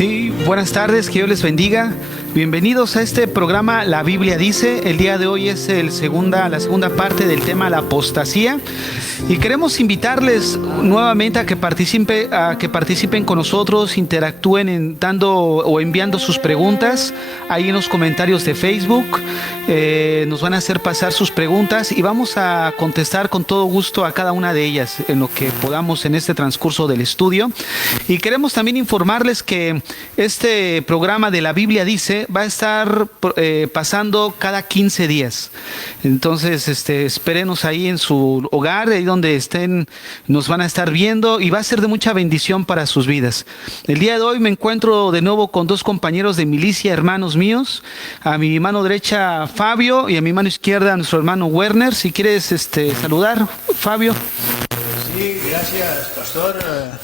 Sí, buenas tardes, que Dios les bendiga. Bienvenidos a este programa La Biblia Dice. El día de hoy es la segunda parte del tema la apostasía. Y queremos invitarles nuevamente a que participen con nosotros, interactúen dando o enviando sus preguntas ahí en los comentarios de Facebook. Nos van a hacer pasar sus preguntas y vamos a contestar con todo gusto a cada una de ellas en lo que podamos en este transcurso del estudio. Y queremos también informarles que este programa de La Biblia Dice va a estar pasando cada 15 días. Entonces, espérenos ahí en su hogar, ahí donde estén, nos van a estar viendo y va a ser de mucha bendición para sus vidas. El día de hoy me encuentro de nuevo con dos compañeros de milicia, hermanos míos. A mi mano derecha, Fabio, y a mi mano izquierda, nuestro hermano Werner. Si quieres saludar, Fabio. Sí, gracias, pastor,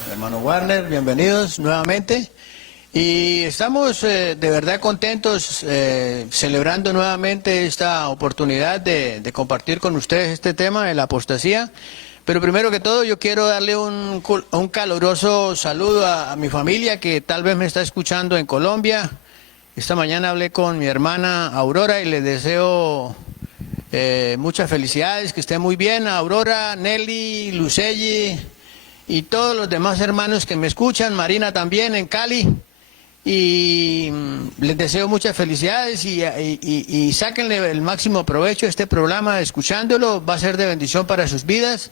hermano Werner, bienvenidos nuevamente. Y estamos de verdad contentos celebrando nuevamente esta oportunidad de compartir con ustedes este tema de la apostasía. Pero primero que todo yo quiero darle un caluroso saludo a mi familia que tal vez me está escuchando en Colombia. Esta mañana hablé con mi hermana Aurora y les deseo muchas felicidades, que esté muy bien. Aurora, Nelly, Lucelli y todos los demás hermanos que me escuchan, Marina también en Cali. Y les deseo muchas felicidades y sáquenle el máximo provecho a este programa escuchándolo. Va a ser de bendición para sus vidas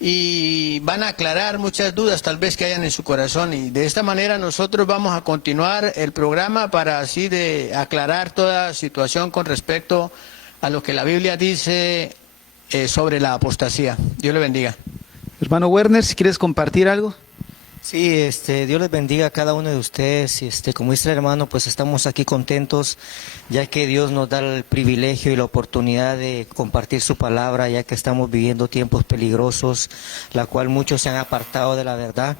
y van a aclarar muchas dudas tal vez que hayan en su corazón. Y de esta manera nosotros vamos a continuar el programa para así de aclarar toda situación con respecto a lo que la Biblia dice sobre la apostasía. Dios le bendiga. Hermano Werner, si quieres compartir algo. Sí, Dios les bendiga a cada uno de ustedes y como dice el hermano, pues estamos aquí contentos ya que Dios nos da el privilegio y la oportunidad de compartir su palabra, ya que estamos viviendo tiempos peligrosos, la cual muchos se han apartado de la verdad.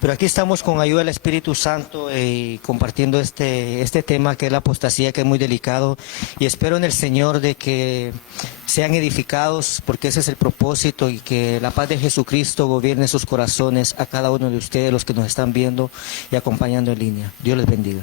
Pero aquí estamos con ayuda del Espíritu Santo y compartiendo este tema que es la apostasía, que es muy delicado, y espero en el Señor de que sean edificados, porque ese es el propósito, y que la paz de Jesucristo gobierne sus corazones a cada uno de ustedes, los que nos están viendo y acompañando en línea. Dios les bendiga.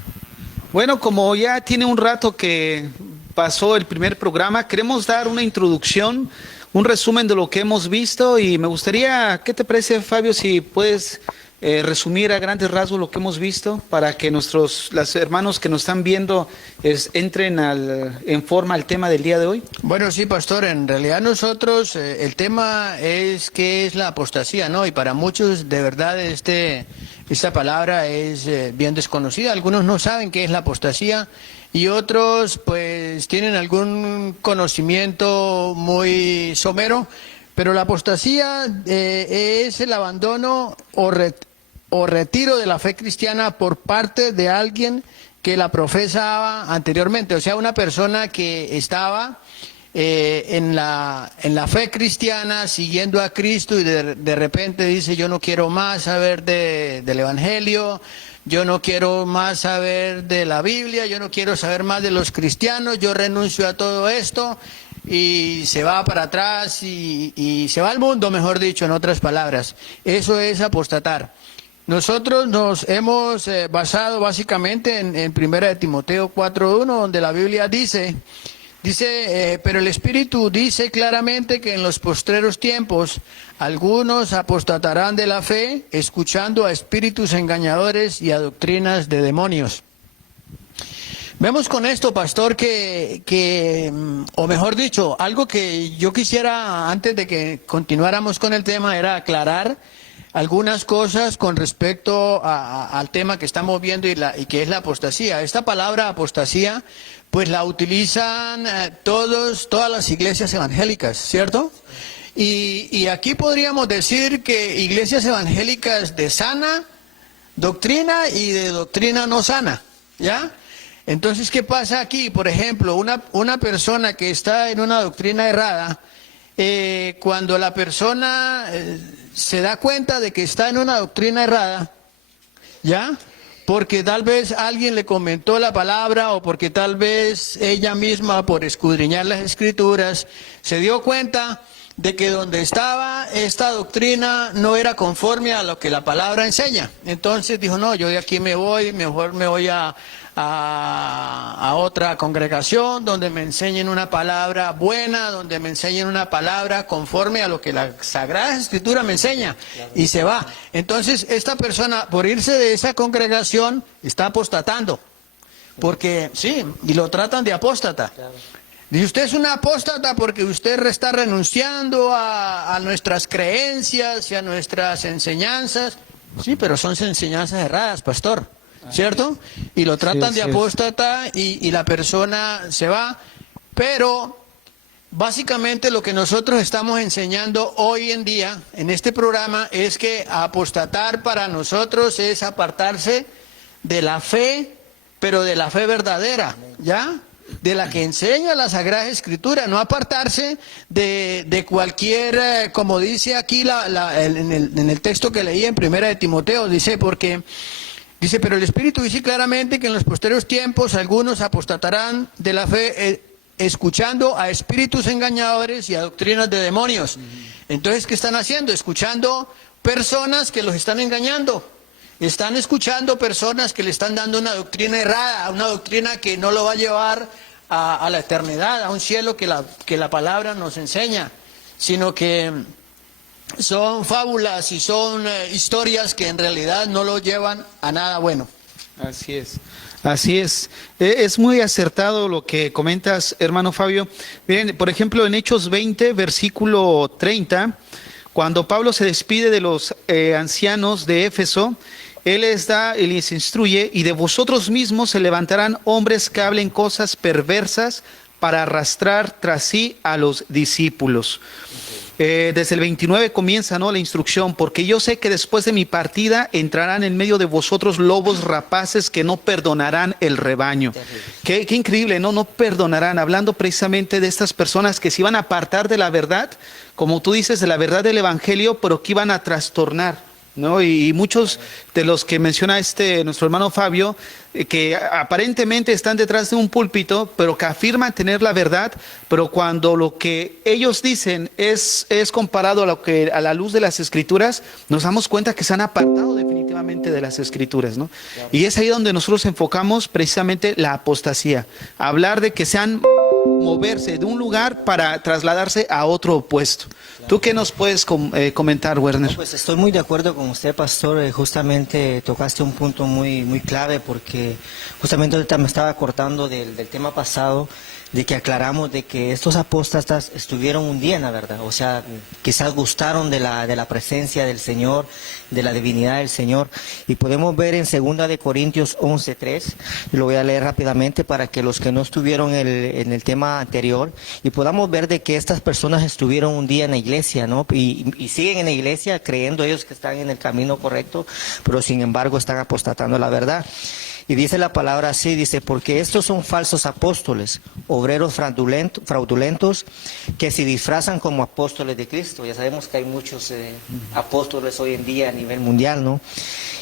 Bueno, como ya tiene un rato que pasó el primer programa, queremos dar una introducción, un resumen de lo que hemos visto, y me gustaría, ¿qué te parece, Fabio, si puedes resumir a grandes rasgos lo que hemos visto para que los hermanos que nos están viendo entren en forma al tema del día de hoy? Bueno, sí, pastor, en realidad nosotros, el tema es qué es la apostasía, ¿no? Y para muchos, de verdad, esta palabra es bien desconocida. Algunos no saben qué es la apostasía y otros, pues, tienen algún conocimiento muy somero. Pero la apostasía es el abandono o retiro de la fe cristiana por parte de alguien que la profesaba anteriormente. O sea, una persona que estaba en la fe cristiana, siguiendo a Cristo, y de repente dice: yo no quiero más saber del Evangelio, yo no quiero más saber de la Biblia, yo no quiero saber más de los cristianos, yo renuncio a todo esto. Y se va para atrás y se va al mundo, mejor dicho, en otras palabras. Eso es apostatar. Nosotros nos hemos basado básicamente en 1 Timoteo 4:1, donde la Biblia dice, pero el Espíritu dice claramente que en los postreros tiempos algunos apostatarán de la fe, escuchando a espíritus engañadores y a doctrinas de demonios. Vemos con esto, pastor, o mejor dicho, algo que yo quisiera, antes de que continuáramos con el tema, era aclarar algunas cosas con respecto al tema que estamos viendo y que es la apostasía. Esta palabra apostasía, pues la utilizan todas las iglesias evangélicas, ¿cierto? Y aquí podríamos decir que iglesias evangélicas de sana doctrina y de doctrina no sana, ¿ya? Entonces, ¿qué pasa aquí? Por ejemplo, una persona que está en una doctrina errada, cuando la persona se da cuenta de que está en una doctrina errada, ¿ya? Porque tal vez alguien le comentó la palabra, o porque tal vez ella misma, por escudriñar las Escrituras, se dio cuenta de que donde estaba esta doctrina no era conforme a lo que la palabra enseña. Entonces dijo, no, yo de aquí me voy, mejor me voy a otra congregación donde me enseñen una palabra buena, donde me enseñen una palabra conforme a lo que la Sagrada Escritura me enseña, y se va. Entonces esta persona, por irse de esa congregación, está apostatando, porque sí, y lo tratan de apóstata. Dice, usted es un apóstata porque usted está renunciando a nuestras creencias y a nuestras enseñanzas. Sí, pero son enseñanzas erradas, pastor, ¿cierto? Y lo tratan de apóstata y la persona se va. Pero básicamente lo que nosotros estamos enseñando hoy en día en este programa es que apostatar para nosotros es apartarse de la fe, pero de la fe verdadera, ¿ya? De la que enseña la Sagrada Escritura, no apartarse de cualquier, como dice aquí en el texto que leí en Primera de Timoteo, dice, pero el Espíritu dice claramente que en los posteriores tiempos algunos apostatarán de la fe, escuchando a espíritus engañadores y a doctrinas de demonios. Entonces, ¿qué están haciendo? Escuchando personas que los están engañando. Están escuchando personas que le están dando una doctrina errada, una doctrina que no lo va a llevar a la eternidad, a un cielo que la palabra nos enseña, sino que son fábulas y son historias que en realidad no lo llevan a nada bueno. Así es. Así es. Es muy acertado lo que comentas, hermano Fabio. Miren, por ejemplo, en Hechos 20, versículo 30, cuando Pablo se despide de los ancianos de Éfeso, él les da y les instruye, y de vosotros mismos se levantarán hombres que hablen cosas perversas para arrastrar tras sí a los discípulos. Desde el 29 comienza, ¿no?, la instrucción, porque yo sé que después de mi partida entrarán en medio de vosotros lobos rapaces que no perdonarán el rebaño. Qué increíble, ¿no? No perdonarán, hablando precisamente de estas personas que se iban a apartar de la verdad, como tú dices, de la verdad del Evangelio, pero que iban a trastornar, ¿no? Y muchos de los que menciona nuestro hermano Fabio, que aparentemente están detrás de un púlpito, pero que afirman tener la verdad, pero cuando lo que ellos dicen es comparado a la luz de las Escrituras, nos damos cuenta que se han apartado definitivamente de las Escrituras, ¿no? Claro. Y es ahí donde nosotros enfocamos precisamente la apostasía, hablar de que se han moverse de un lugar para trasladarse a otro opuesto. ¿Tú qué nos puedes comentar, Werner? No, pues estoy muy de acuerdo con usted, pastor. Justamente tocaste un punto muy clave, porque justamente ahorita me estaba acordando del tema pasado, de que aclaramos de que estos apóstatas estuvieron un día en la verdad, o sea, quizás gustaron de la presencia del Señor, de la divinidad del Señor, y podemos ver en 2 de Corintios 11:3, lo voy a leer rápidamente para que los que no estuvieron en el tema anterior, y podamos ver de que estas personas estuvieron un día en la iglesia, ¿no? Y siguen en la iglesia creyendo ellos que están en el camino correcto, pero sin embargo están apostatando la verdad. Y dice la palabra así, dice, porque estos son falsos apóstoles, obreros fraudulentos, que se disfrazan como apóstoles de Cristo. Ya sabemos que hay muchos apóstoles hoy en día a nivel mundial, ¿no?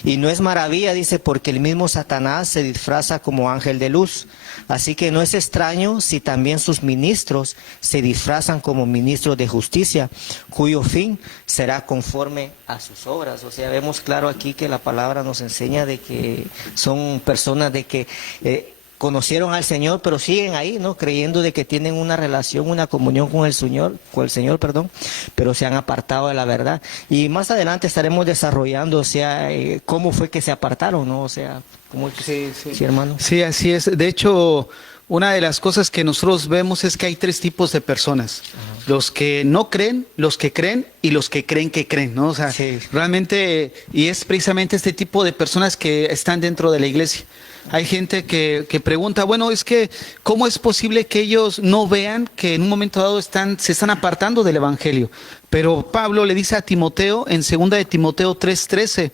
Y no es maravilla, dice, porque el mismo Satanás se disfraza como ángel de luz. Así que no es extraño si también sus ministros se disfrazan como ministros de justicia, cuyo fin será conforme a sus obras. O sea, vemos claro aquí que la palabra nos enseña de que son personas de que conocieron al Señor, pero siguen ahí, ¿no? Creyendo de que tienen una relación, una comunión con el Señor, pero se han apartado de la verdad. Y más adelante estaremos desarrollando, o sea, cómo fue que se apartaron, ¿no? O sea, ¿cómo? Sí, hermano. Sí, así es. De hecho, una de las cosas que nosotros vemos es que hay 3 tipos de personas. Ajá. Los que no creen, los que creen y los que creen que creen, ¿no? O sea, realmente, y es precisamente este tipo de personas que están dentro de la iglesia. Hay gente que pregunta, bueno, es que ¿cómo es posible que ellos no vean que en un momento dado se están apartando del Evangelio? Pero Pablo le dice a Timoteo en 2 de Timoteo 3:13,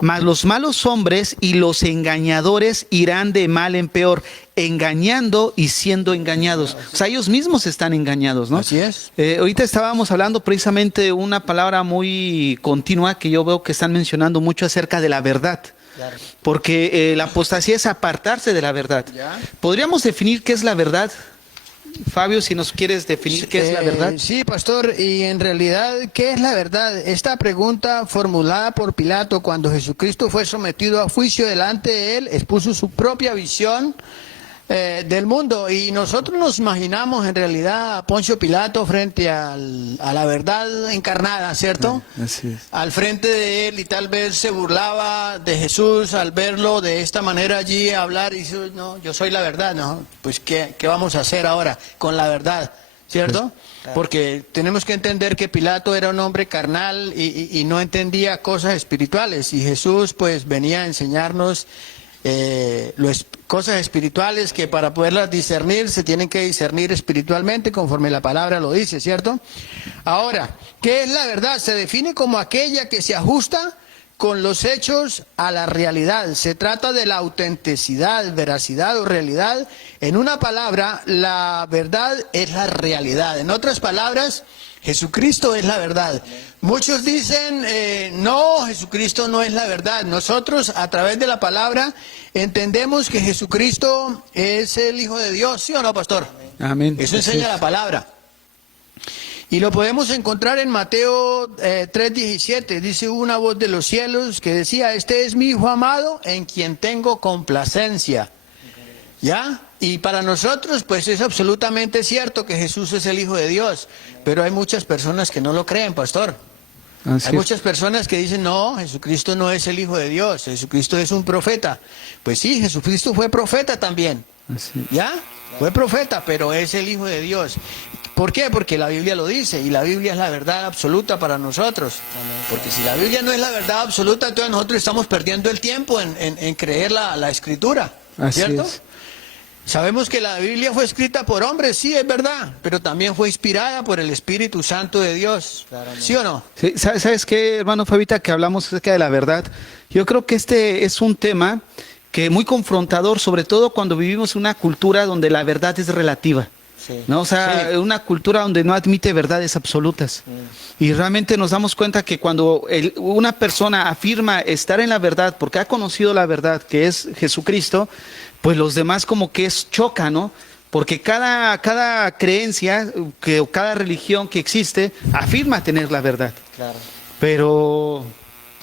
mas los malos hombres y los engañadores irán de mal en peor, engañando y siendo engañados. O sea, ellos mismos están engañados, ¿no? Así es. Ahorita estábamos hablando precisamente de una palabra muy continua que yo veo que están mencionando mucho acerca de la verdad. Claro. Porque la apostasía es apartarse de la verdad. ¿Ya? ¿Podríamos definir qué es la verdad, Fabio, si nos quieres definir qué es la verdad. Sí, pastor, y en realidad, ¿qué es la verdad? Esta pregunta formulada por Pilato cuando Jesucristo fue sometido a juicio delante de él, expuso su propia visión del mundo, y nosotros nos imaginamos en realidad a Poncio Pilato frente a la verdad encarnada, ¿cierto? Así es. Al frente de él, y tal vez se burlaba de Jesús al verlo de esta manera allí hablar, y dice, no, yo soy la verdad, ¿no? Pues ¿qué vamos a hacer ahora con la verdad? ¿Cierto? Porque tenemos que entender que Pilato era un hombre carnal y no entendía cosas espirituales, y Jesús pues venía a enseñarnos cosas espirituales que para poderlas discernir se tienen que discernir espiritualmente conforme la palabra lo dice, ¿cierto? Ahora, ¿qué es la verdad? Se define como aquella que se ajusta con los hechos a la realidad. Se trata de la autenticidad, veracidad o realidad. En una palabra, la verdad es la realidad. En otras palabras, Jesucristo es la verdad. Muchos dicen, no, Jesucristo no es la verdad. Nosotros, a través de la palabra, entendemos que Jesucristo es el Hijo de Dios, ¿sí o no, pastor? Amén. Eso enseña la palabra. Y lo podemos encontrar en Mateo 3:17. Dice una voz de los cielos que decía, este es mi Hijo amado en quien tengo complacencia. ¿Ya? Y para nosotros, pues es absolutamente cierto que Jesús es el Hijo de Dios. Pero hay muchas personas que no lo creen, pastor. Hay muchas personas que dicen, no, Jesucristo no es el Hijo de Dios, Jesucristo es un profeta. Pues sí, Jesucristo fue profeta también. ¿Ya? Fue profeta, pero es el Hijo de Dios. ¿Por qué? Porque la Biblia lo dice, y la Biblia es la verdad absoluta para nosotros. Porque si la Biblia no es la verdad absoluta, entonces nosotros estamos perdiendo el tiempo en creer la Escritura, ¿cierto? Así es. Sabemos que la Biblia fue escrita por hombres, sí, es verdad, pero también fue inspirada por el Espíritu Santo de Dios, ¿sí o no? Sí, ¿sabes qué, hermano Fabita, que hablamos acerca de la verdad? Yo creo que este es un tema que muy confrontador, sobre todo cuando vivimos en una cultura donde la verdad es relativa. Sí. ¿No? O sea, Sí. una cultura donde no admite verdades absolutas. Y realmente nos damos cuenta que cuando una persona afirma estar en la verdad porque ha conocido la verdad, que es Jesucristo, pues los demás como que choca, ¿no? Porque cada creencia o cada religión que existe afirma tener la verdad. Claro. Pero,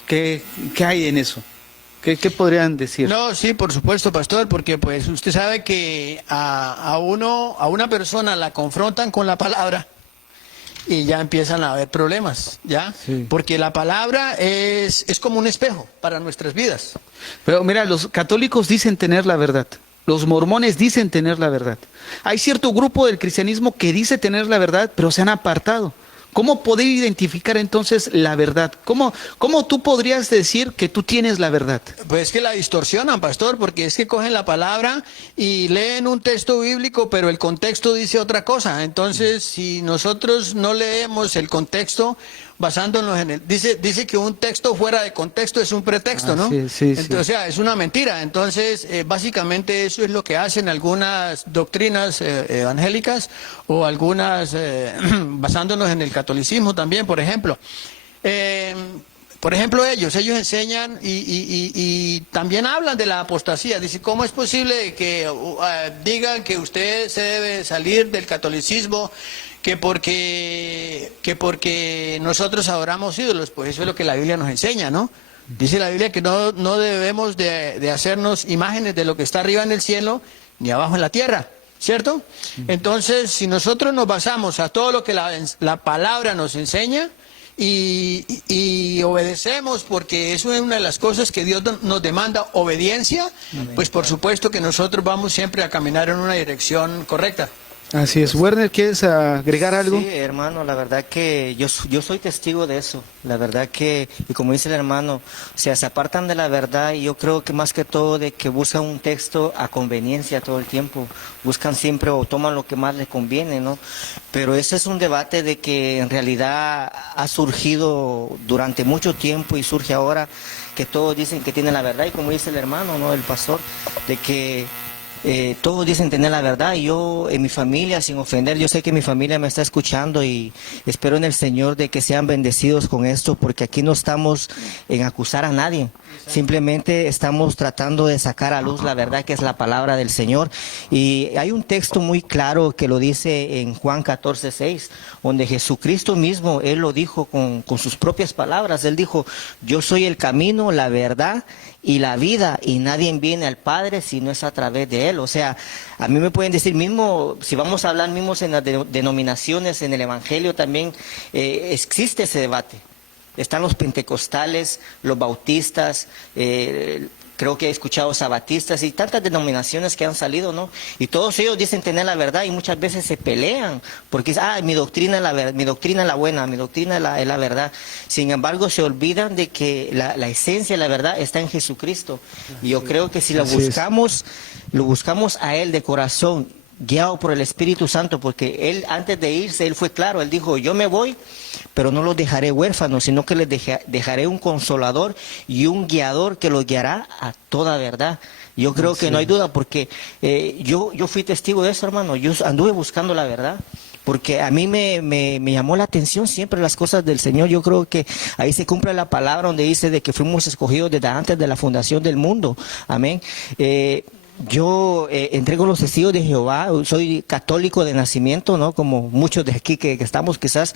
¿qué hay en eso? ¿Qué podrían decir? No, sí, por supuesto, pastor, porque pues usted sabe que a una persona la confrontan con la palabra y ya empiezan a haber problemas, ¿ya? Sí. Porque la palabra es como un espejo para nuestras vidas. Pero mira, los católicos dicen tener la verdad. Los mormones dicen tener la verdad. Hay cierto grupo del cristianismo que dice tener la verdad, pero se han apartado. ¿Cómo poder identificar entonces la verdad? ¿Cómo tú podrías decir que tú tienes la verdad? Pues que la distorsionan, pastor, porque es que cogen la palabra y leen un texto bíblico, pero el contexto dice otra cosa. Entonces, si nosotros no leemos el contexto, basándonos en dice que un texto fuera de contexto es un pretexto, ¿no? Sí. Entonces, o sea, es una mentira. Entonces, básicamente eso es lo que hacen algunas doctrinas evangélicas o algunas, basándonos en el catolicismo también, por ejemplo. Por ejemplo, ellos enseñan y también hablan de la apostasía. Dice, ¿cómo es posible que digan que usted se debe salir del catolicismo que porque nosotros adoramos ídolos? Pues eso es lo que la Biblia nos enseña, ¿no? Dice la Biblia que no debemos de hacernos imágenes de lo que está arriba en el cielo ni abajo en la tierra, ¿cierto? Entonces, si nosotros nos basamos a todo lo que la palabra nos enseña, y obedecemos, porque eso es una de las cosas que Dios nos demanda, obediencia, pues por supuesto que nosotros vamos siempre a caminar en una dirección correcta. Así es. Werner, ¿quieres agregar algo? Sí, hermano, la verdad que yo soy testigo de eso. La verdad que, y como dice el hermano, o sea, se apartan de la verdad, y yo creo que más que todo de que buscan un texto a conveniencia todo el tiempo. Buscan siempre o toman lo que más les conviene, ¿no? Pero ese es un debate de que en realidad ha surgido durante mucho tiempo y surge ahora, que todos dicen que tienen la verdad, y como dice el hermano, ¿no? El pastor, de que todos dicen tener la verdad, y yo en mi familia, sin ofender, yo sé que mi familia me está escuchando y espero en el Señor de que sean bendecidos con esto, porque aquí no estamos en acusar a nadie, simplemente estamos tratando de sacar a luz la verdad que es la palabra del Señor. Y hay un texto muy claro que lo dice en Juan 14:6, donde Jesucristo mismo, Él lo dijo con sus propias palabras. Él dijo: yo soy el camino, la verdad y la vida, y nadie viene al Padre si no es a través de Él. O sea, a mí me pueden decir mismo, si vamos a hablar mismos en las denominaciones, en el Evangelio también existe ese debate. Están los pentecostales, los bautistas, creo que he escuchado sabatistas y tantas denominaciones que han salido, ¿no? Y todos ellos dicen tener la verdad y muchas veces se pelean porque mi doctrina es mi doctrina es la buena, mi doctrina es la verdad. Sin embargo, se olvidan de que la esencia de la verdad está en Jesucristo. Y yo creo que si lo buscamos a Él de corazón, guiado por el Espíritu Santo, porque Él antes de irse, Él fue claro, Él dijo: yo me voy, pero no los dejaré huérfanos, sino que les dejaré un consolador y un guiador que los guiará a toda verdad. Yo creo que no hay duda, porque yo fui testigo de eso, hermano. Yo anduve buscando la verdad, porque a mí me llamó la atención siempre las cosas del Señor. Yo creo que ahí se cumple la palabra donde dice de que fuimos escogidos desde antes de la fundación del mundo. Amén. Yo entrego los testigos de Jehová, soy católico de nacimiento, ¿no? Como muchos de aquí que estamos quizás,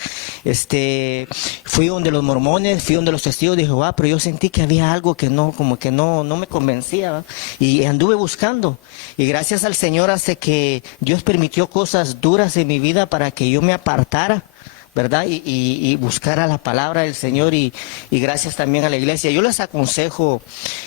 fui donde los mormones, fui donde los testigos de Jehová, pero yo sentí que había algo que no me convencía, ¿va? Y anduve buscando, y gracias al Señor hace que Dios permitió cosas duras en mi vida para que yo me apartara, ¿verdad? Y buscar a la palabra del Señor, y gracias también a la iglesia. Yo les aconsejo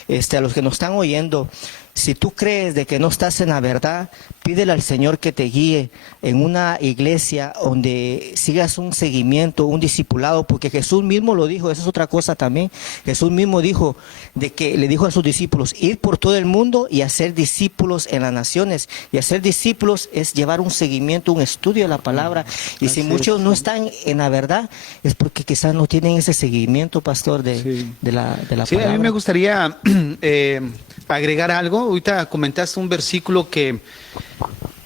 a los que nos están oyendo, si tú crees de que no estás en la verdad, pídele al Señor que te guíe en una iglesia donde sigas un seguimiento, un discipulado, porque Jesús mismo lo dijo. Esa es otra cosa también. Jesús mismo dijo le dijo a sus discípulos: ir por todo el mundo y hacer discípulos en las naciones. Y hacer discípulos es llevar un seguimiento, un estudio de la palabra. Y si muchos no están en la verdad, es porque quizás no tienen ese seguimiento, pastor, de la palabra. A mí me gustaría agregar algo. Ahorita comentaste un versículo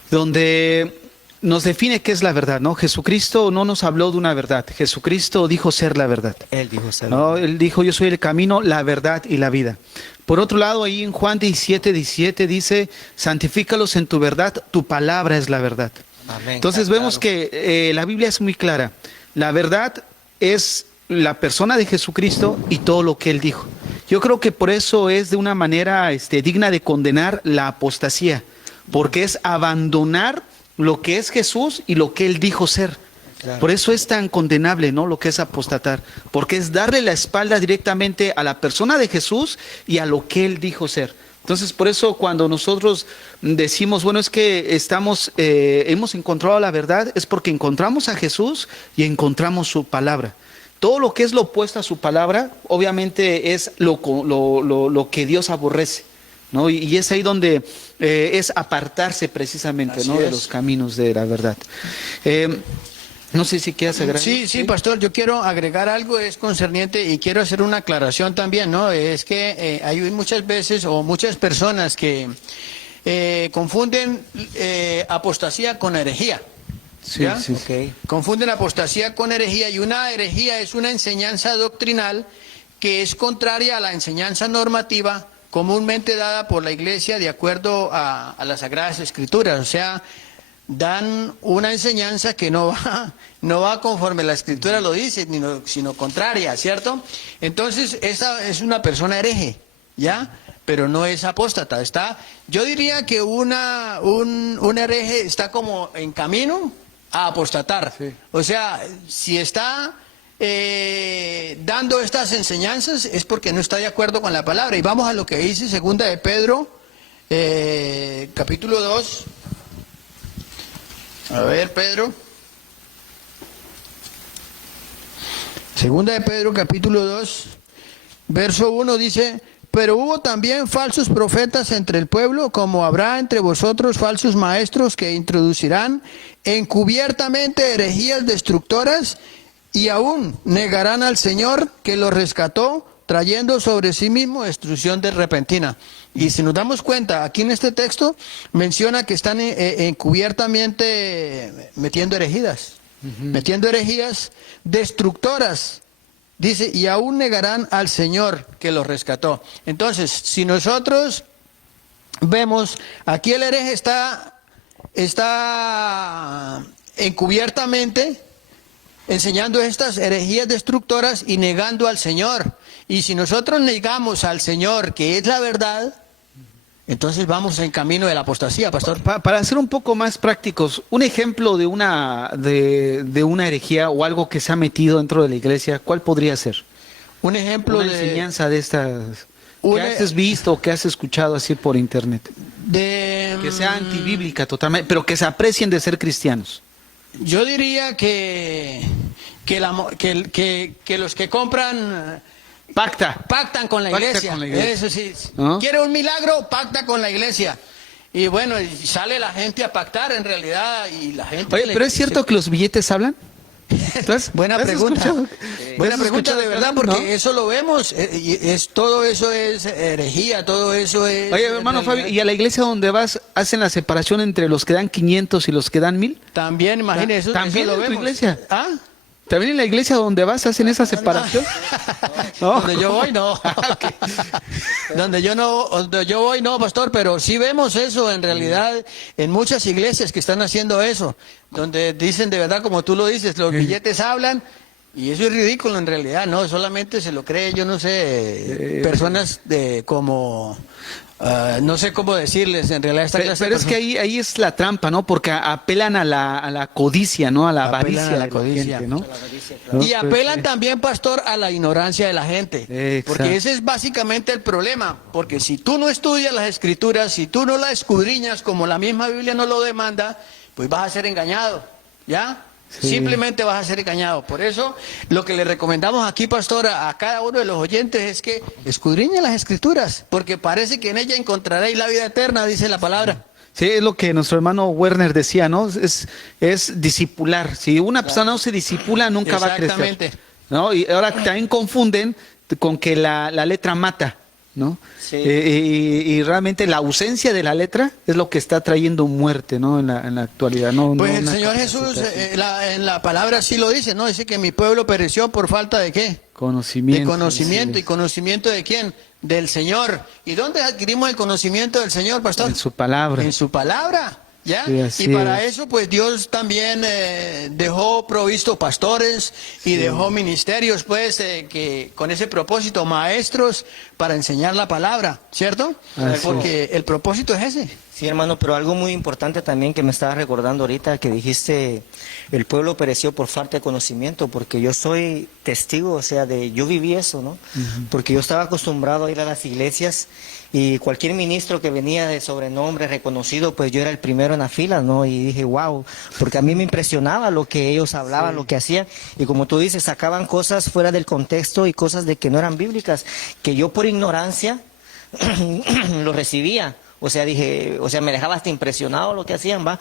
donde nos define qué es la verdad, ¿no? Jesucristo no nos habló de una verdad. Jesucristo dijo ser la verdad. Él dijo ser la verdad. Él dijo: yo soy el camino, la verdad y la vida. Por otro lado, ahí en Juan 17 dice: santifícalos en tu verdad, tu palabra es la verdad. Amén. Entonces vemos que la Biblia es muy clara. La verdad es la persona de Jesucristo y todo lo que Él dijo. Yo creo que por eso es de una manera digna de condenar la apostasía, porque es abandonar lo que es Jesús y lo que Él dijo ser. Claro. Por eso es tan condenable, ¿no? Lo que es apostatar, porque es darle la espalda directamente a la persona de Jesús y a lo que Él dijo ser. Entonces, por eso cuando nosotros decimos, bueno, es que hemos encontrado la verdad, es porque encontramos a Jesús y encontramos su palabra. Todo lo que es lo opuesto a su palabra, obviamente es lo que Dios aborrece, ¿no? Y es ahí donde es apartarse precisamente, ¿no? De los caminos de la verdad. No sé si quieres agregar. Sí, pastor, yo quiero agregar algo, es concerniente, y quiero hacer una aclaración también, ¿no? Es que hay muchas veces o muchas personas que confunden apostasía con herejía. Sí. Okay. Confunden apostasía con herejía, y una herejía es una enseñanza doctrinal que es contraria a la enseñanza normativa comúnmente dada por la Iglesia de acuerdo a las Sagradas Escrituras. O sea, dan una enseñanza que no va conforme la Escritura lo dice, sino contraria, ¿cierto? Entonces, esa es una persona hereje, ¿ya? Pero no es apóstata. Yo diría que un hereje está como en camino a apostatar. Sí. O sea, si está dando estas enseñanzas es porque no está de acuerdo con la palabra. Y vamos a lo que dice Segunda de Pedro, capítulo 2. A ver, Pedro. Segunda de Pedro, capítulo 2, verso 1 dice: pero hubo también falsos profetas entre el pueblo, como habrá entre vosotros falsos maestros que introducirán encubiertamente herejías destructoras, y aún negarán al Señor que los rescató, trayendo sobre sí mismo destrucción de repentina. Y si nos damos cuenta, aquí en este texto menciona que están encubiertamente metiendo herejías, metiendo herejías destructoras. Dice, y aún negarán al Señor que los rescató. Entonces, si nosotros vemos, aquí el hereje está encubiertamente enseñando estas herejías destructoras y negando al Señor. Y si nosotros negamos al Señor, que es la verdad, entonces vamos en camino de la apostasía, pastor. Para ser un poco más prácticos, un ejemplo de una herejía o algo que se ha metido dentro de la iglesia, ¿cuál podría ser? Un ejemplo una enseñanza de estas que has visto o que has escuchado así por internet. Que sea antibíblica totalmente, pero que se aprecien de ser cristianos. Yo diría que los que compran pactan con la iglesia. Eso sí. ¿No? Quiere un milagro, pacta con la iglesia. Y bueno, y sale la gente a pactar en realidad y la gente. Oye, pero es cierto que los billetes hablan. ¿Entonces? Buena pregunta. Buena pregunta de verdad, porque ¿no? eso lo vemos. Todo eso es herejía, todo eso es. Oye, hermano Fabio, ¿y a la iglesia donde vas hacen la separación entre los que dan 500 y los que dan 1000? También, imagínese, ¿También eso lo en tu vemos. iglesia? ¿Ah? ¿También en la iglesia donde vas hacen esa separación? No. Donde yo voy, no. Donde yo voy, no, pastor, pero sí vemos eso en realidad en muchas iglesias que están haciendo eso, donde dicen de verdad, como tú lo dices, los billetes hablan, y eso es ridículo en realidad, no, solamente se lo cree, yo no sé, personas como... no sé cómo decirles en realidad esta clase. Pero es que ahí es la trampa, ¿no? Porque apelan a la codicia, ¿no? A la avaricia de la gente, ¿no? Y apelan también, pastor, a la ignorancia de la gente. Exacto. Porque ese es básicamente el problema. Porque si tú no estudias las escrituras, si tú no las escudriñas como la misma Biblia nos lo demanda, pues vas a ser engañado, ¿ya? Sí. Simplemente vas a ser engañado. Por eso, lo que le recomendamos aquí, pastor, a cada uno de los oyentes es que escudriñen las escrituras, porque parece que en ella encontraréis la vida eterna, dice la palabra. Sí, es lo que nuestro hermano Werner decía, ¿no? Es discipular. Si una persona no se disipula, nunca va a crecer, ¿no? Y ahora también confunden con que la letra mata, ¿no? Sí. Y realmente la ausencia de la letra es lo que está trayendo muerte, ¿no? En la actualidad, ¿no? Pues el Señor Jesús en la palabra sí lo dice, ¿no? Dice que mi pueblo pereció por falta de ¿qué? Conocimiento. De conocimiento. ¿Y conocimiento de quién? Del Señor. ¿Y dónde adquirimos el conocimiento del Señor, pastor? En su palabra. En su palabra. ¿Ya? Sí, y para eso, pues Dios también dejó provisto pastores y dejó ministerios, pues, que con ese propósito, maestros para enseñar la palabra, ¿cierto? Porque el propósito es ese. Sí, hermano, pero algo muy importante también que me estaba recordando ahorita, que dijiste, el pueblo pereció por falta de conocimiento, porque yo soy testigo, o sea, yo viví eso, ¿no? Porque yo estaba acostumbrado a ir a las iglesias y cualquier ministro que venía de sobrenombre reconocido, pues yo era el primero en la fila, ¿no? Y dije, wow, porque a mí me impresionaba lo que ellos hablaban, lo que hacían, y como tú dices, sacaban cosas fuera del contexto y cosas de que no eran bíblicas, que yo por ignorancia lo recibía. O sea, me dejaba hasta impresionado lo que hacían, ¿va?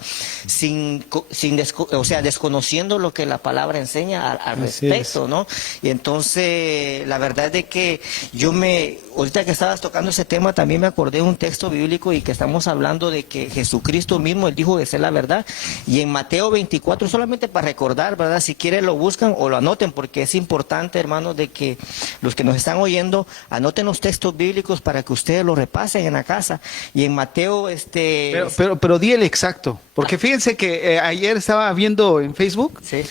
Desconociendo lo que la palabra enseña al respecto, ¿no? Y entonces, la verdad es de que ahorita que estabas tocando ese tema, también me acordé de un texto bíblico y que estamos hablando de que Jesucristo mismo, Él dijo de ser la verdad. Y en Mateo 24, solamente para recordar, ¿verdad? Si quieren lo buscan o lo anoten, porque es importante, hermanos, de que los que nos están oyendo, anoten los textos bíblicos para que ustedes lo repasen en la casa. Y en Mateo, Pero di el exacto, porque fíjense que ayer estaba viendo en Facebook, sí,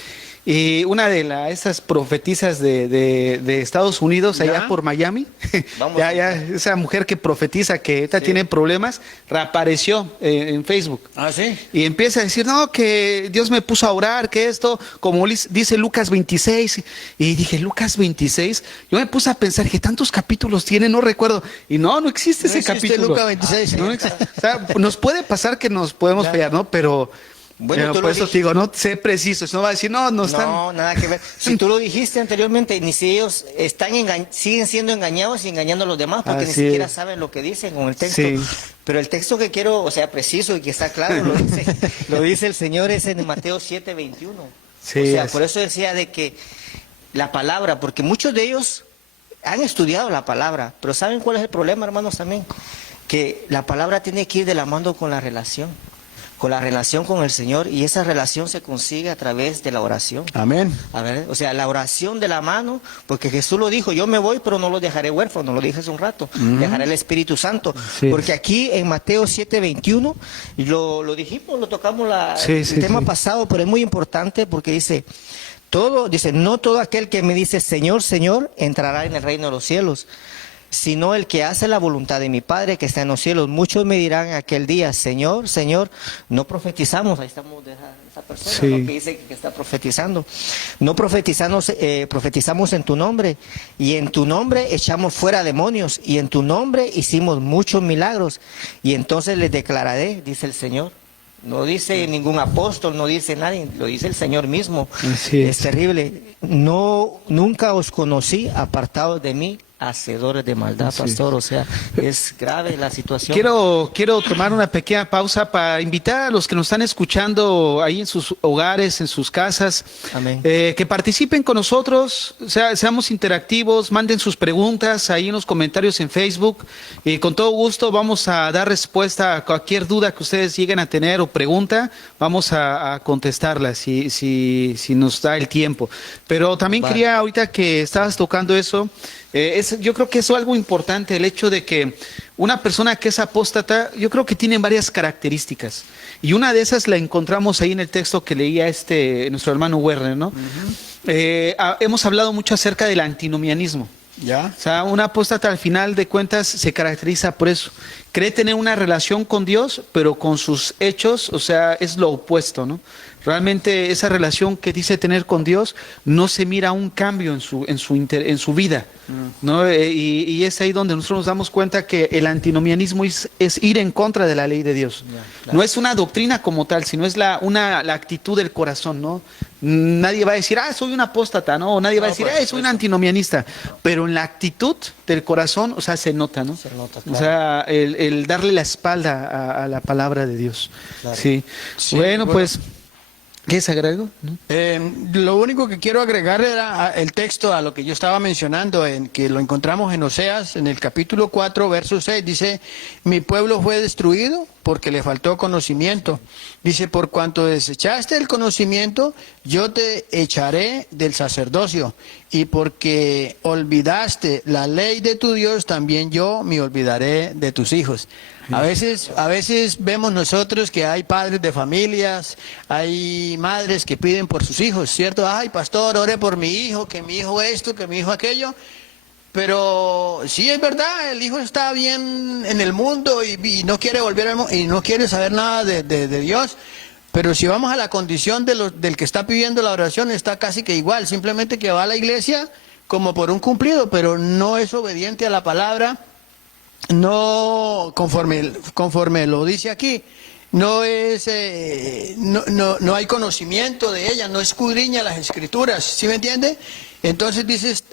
y una de esas profetisas de Estados Unidos, allá por Miami, esa mujer que profetiza que esta tiene problemas, reapareció en Facebook. Ah, sí. Y empieza a decir, no, que Dios me puso a orar, que esto, como dice Lucas 26, y dije, Lucas 26, yo me puse a pensar que tantos capítulos tiene, no recuerdo, y no existe ese capítulo. Lucas 26. No existe. O sea, nos puede pasar que nos podemos fallar, ¿no? Pero... Bueno, por eso te digo, no sé preciso, no va a decir, no están... No, nada que ver. Si tú lo dijiste anteriormente, ni si ellos siguen siendo engañados y engañando a los demás, porque ni siquiera saben lo que dicen con el texto. Sí. Pero el texto que quiero, preciso y que está claro, lo dice el Señor, es en Mateo 7:21. Sí, por eso decía de que la palabra, porque muchos de ellos han estudiado la palabra, pero ¿saben cuál es el problema, hermanos, también? Que la palabra tiene que ir de la mano con la relación con el Señor, y esa relación se consigue a través de la oración. Amén. A ver, o sea, la oración de la mano, porque Jesús lo dijo, yo me voy, pero no los dejaré huérfanos, lo dije hace un rato, dejaré el Espíritu Santo. Sí. Porque aquí en Mateo 7:21, lo dijimos, lo tocamos el tema pasado, pero es muy importante porque dice, no todo aquel que me dice Señor, Señor, entrará en el reino de los cielos, sino el que hace la voluntad de mi Padre que está en los cielos. Muchos me dirán aquel día, Señor, Señor, no profetizamos. Ahí estamos de esa persona, ¿no?, que dice que está profetizando. No profetizamos en tu nombre, y en tu nombre echamos fuera demonios, y en tu nombre hicimos muchos milagros. Y entonces les declararé, dice el Señor. No dice ningún apóstol, no dice nadie, lo dice el Señor mismo. Es terrible. Nunca os conocí, apartados de mí, hacedores de maldad, pastor. O sea, es grave la situación. Quiero tomar una pequeña pausa para invitar a los que nos están escuchando ahí en sus hogares, en sus casas, Amén. Que participen con nosotros, seamos interactivos, manden sus preguntas ahí en los comentarios en Facebook, y con todo gusto vamos a dar respuesta a cualquier duda que ustedes lleguen a tener o pregunta, vamos a contestarla si nos da el tiempo. Pero también quería, ahorita que estabas tocando eso, yo creo que eso es algo importante, el hecho de que una persona que es apóstata, yo creo que tiene varias características. Y una de esas la encontramos ahí en el texto que leía nuestro hermano Werner, ¿no? Hemos hablado mucho acerca del antinomianismo. ¿Ya? O sea, un apóstata al final de cuentas se caracteriza por eso. Cree tener una relación con Dios, pero con sus hechos, o sea, es lo opuesto, ¿no? Realmente esa relación que dice tener con Dios no se mira un cambio en su vida, ¿no? Y es ahí donde nosotros nos damos cuenta que el antinomianismo es ir en contra de la ley de Dios. Claro. No es una doctrina como tal, sino es la actitud del corazón, ¿no? Nadie va a decir, soy un apóstata, ¿no? O nadie va a decir, soy un antinomianista. Pero en la actitud del corazón, o sea, se nota, ¿no? Se nota, claro. O sea, el darle la espalda a la palabra de Dios. Claro. Sí. Bueno, pues... ¿Quieres agregar algo? ¿No? Lo único que quiero agregar era el texto a lo que yo estaba mencionando, que lo encontramos en Oseas, en el capítulo 4, verso 6, dice, mi pueblo fue destruido porque le faltó conocimiento. Dice, por cuanto desechaste el conocimiento, yo te echaré del sacerdocio, y porque olvidaste la ley de tu Dios, también yo me olvidaré de tus hijos. A veces vemos nosotros que hay padres de familias, hay madres que piden por sus hijos, ¿cierto? Ay, pastor, ore por mi hijo, que mi hijo esto, que mi hijo aquello. Pero sí es verdad, el hijo está bien en el mundo y no quiere volver al mundo y no quiere saber nada de Dios. Pero si vamos a la condición del que está pidiendo la oración, está casi que igual, simplemente que va a la iglesia como por un cumplido, pero no es obediente a la palabra. No, conforme lo dice aquí, no es, no hay conocimiento de ella, no escudriña las escrituras, ¿sí me entiende? Entonces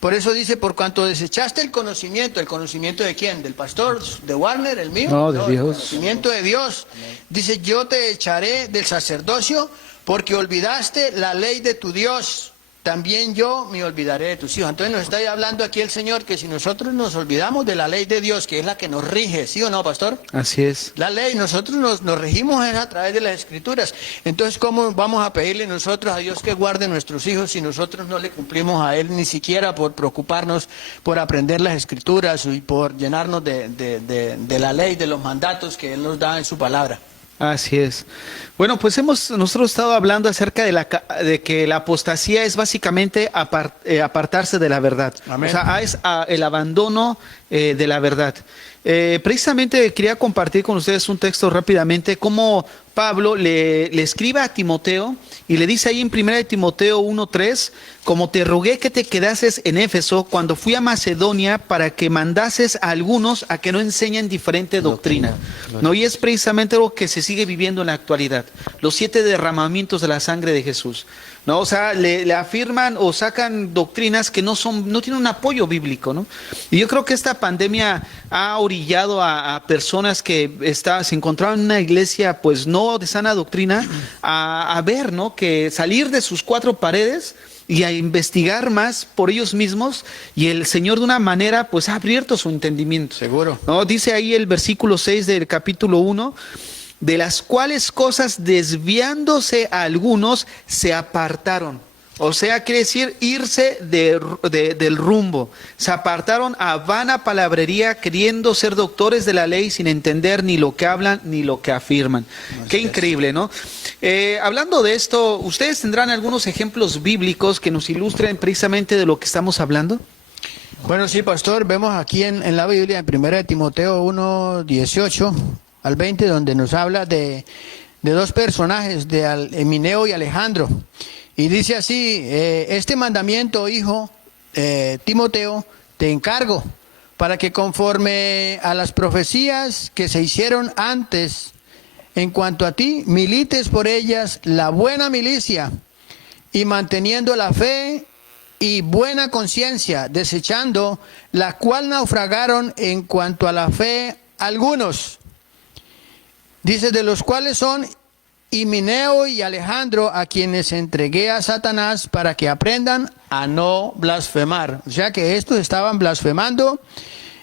por eso dice, por cuanto desechaste el conocimiento ¿de quién? ¿Del pastor? ¿De Warner, el mío? No, de Dios. El conocimiento de Dios. Dice, yo te echaré del sacerdocio porque olvidaste la ley de tu Dios. También yo me olvidaré de tus hijos. Entonces nos está hablando aquí el Señor que si nosotros nos olvidamos de la ley de Dios, que es la que nos rige, ¿sí o no, pastor? Así es. La ley, nosotros nos regimos a través de las Escrituras. Entonces, ¿cómo vamos a pedirle nosotros a Dios que guarde nuestros hijos si nosotros no le cumplimos a Él ni siquiera por preocuparnos por aprender las Escrituras y por llenarnos de la ley, de los mandatos que Él nos da en su palabra? Así es. Bueno, pues nosotros estado hablando acerca de que la apostasía es básicamente apartarse de la verdad. Amén. O sea, es el abandono de la verdad. Precisamente quería compartir con ustedes un texto rápidamente, cómo Pablo le escribe a Timoteo y le dice ahí en 1 Timoteo 1:3, como te rogué que te quedases en Éfeso cuando fui a Macedonia para que mandases a algunos a que no enseñen diferente doctrina. ¿No? Y es precisamente algo que se sigue viviendo en la actualidad, los 7 derramamientos de la sangre de Jesús. ¿No? O sea, le afirman o sacan doctrinas que no tienen un apoyo bíblico, ¿no? Y yo creo que esta pandemia ha orillado a personas que se encontraban en una iglesia pues no de sana doctrina a ver, ¿no? Que salir de sus 4 paredes y a investigar más por ellos mismos, y el Señor de una manera pues ha abierto su entendimiento. Seguro. ¿No? Dice ahí el versículo 6 del capítulo 1, de las cuales cosas desviándose a algunos se apartaron. O sea, quiere decir irse del rumbo. Se apartaron a vana palabrería, queriendo ser doctores de la ley sin entender ni lo que hablan ni lo que afirman. Qué increíble, ¿no? Hablando de esto, ¿ustedes tendrán algunos ejemplos bíblicos que nos ilustren precisamente de lo que estamos hablando? Bueno, sí, pastor, vemos aquí en la Biblia, en 1 Timoteo 1, 18 al 20, donde nos habla de dos personajes, de Emineo y Alejandro. Y dice así, este mandamiento, hijo Timoteo, te encargo, para que conforme a las profecías que se hicieron antes, en cuanto a ti, milites por ellas la buena milicia, y manteniendo la fe y buena conciencia, desechando la cual naufragaron en cuanto a la fe algunos. Dice, de los cuales son Himeneo y Alejandro, a quienes entregué a Satanás para que aprendan a no blasfemar. O sea que estos estaban blasfemando,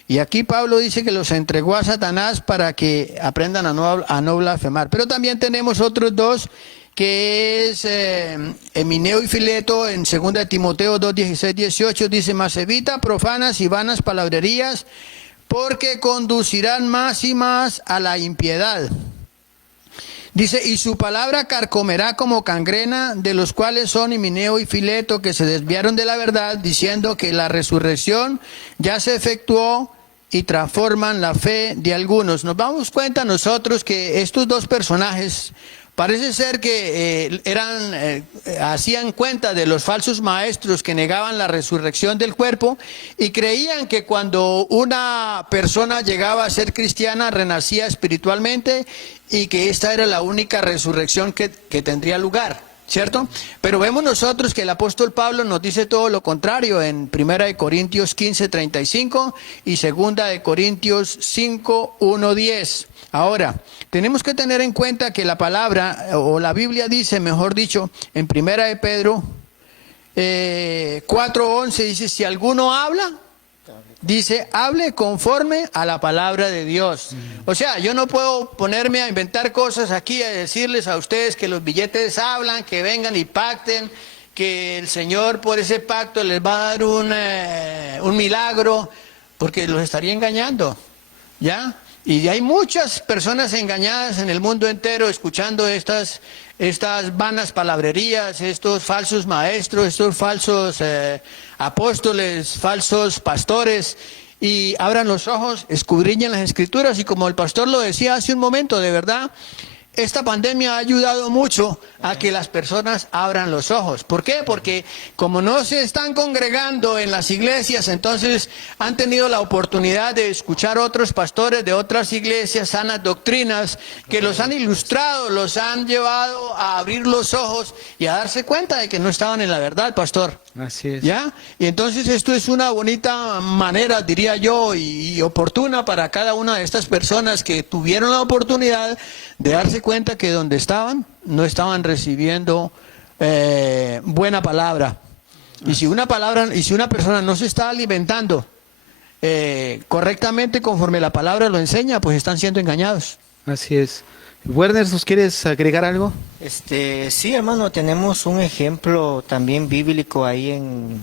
y aquí Pablo dice que los entregó a Satanás para que aprendan a no blasfemar. Pero también tenemos otros dos, que es Himeneo y Fileto. En 2 Timoteo 2, 16, 18 dice, mas evita profanas y vanas palabrerías, porque conducirán más y más a la impiedad. Dice, y su palabra carcomerá como gangrena, de los cuales son Himeneo y Fileto, que se desviaron de la verdad, diciendo que la resurrección ya se efectuó, y transforman la fe de algunos. Nos damos cuenta nosotros que estos dos personajes parece ser que hacían cuenta de los falsos maestros que negaban la resurrección del cuerpo, y creían que cuando una persona llegaba a ser cristiana renacía espiritualmente, y que esta era la única resurrección que tendría lugar, ¿cierto? Pero vemos nosotros que el apóstol Pablo nos dice todo lo contrario en 1 Corintios 15, 35 y 2 Corintios 5, 1, 10. Ahora, tenemos que tener en cuenta que la palabra, o la Biblia dice, mejor dicho, en 1 Pedro 4, 11, dice, si alguno habla, dice, hable conforme a la palabra de Dios. O sea, yo no puedo ponerme a inventar cosas aquí, a decirles a ustedes que los billetes hablan, que vengan y pacten, que el Señor por ese pacto les va a dar un milagro, porque los estaría engañando, ¿ya? Y hay muchas personas engañadas en el mundo entero escuchando estas vanas palabrerías, estos falsos maestros, estos falsos apóstoles, falsos pastores. Y abran los ojos, escudriñen las escrituras, y como el pastor lo decía hace un momento, de verdad, esta pandemia ha ayudado mucho a que las personas abran los ojos. ¿Por qué? Porque como no se están congregando en las iglesias, entonces han tenido la oportunidad de escuchar otros pastores de otras iglesias, sanas doctrinas, que los han ilustrado, los han llevado a abrir los ojos y a darse cuenta de que no estaban en la verdad, pastor. Así es. ¿Ya? Y entonces esto es una bonita manera, diría yo, y oportuna para cada una de estas personas que tuvieron la oportunidad de darse cuenta que donde estaban, no estaban recibiendo buena palabra. Y si una persona no se está alimentando correctamente conforme la palabra lo enseña, pues están siendo engañados. Así es. Werner, ¿nos quieres agregar algo? Sí, hermano, tenemos un ejemplo también bíblico ahí en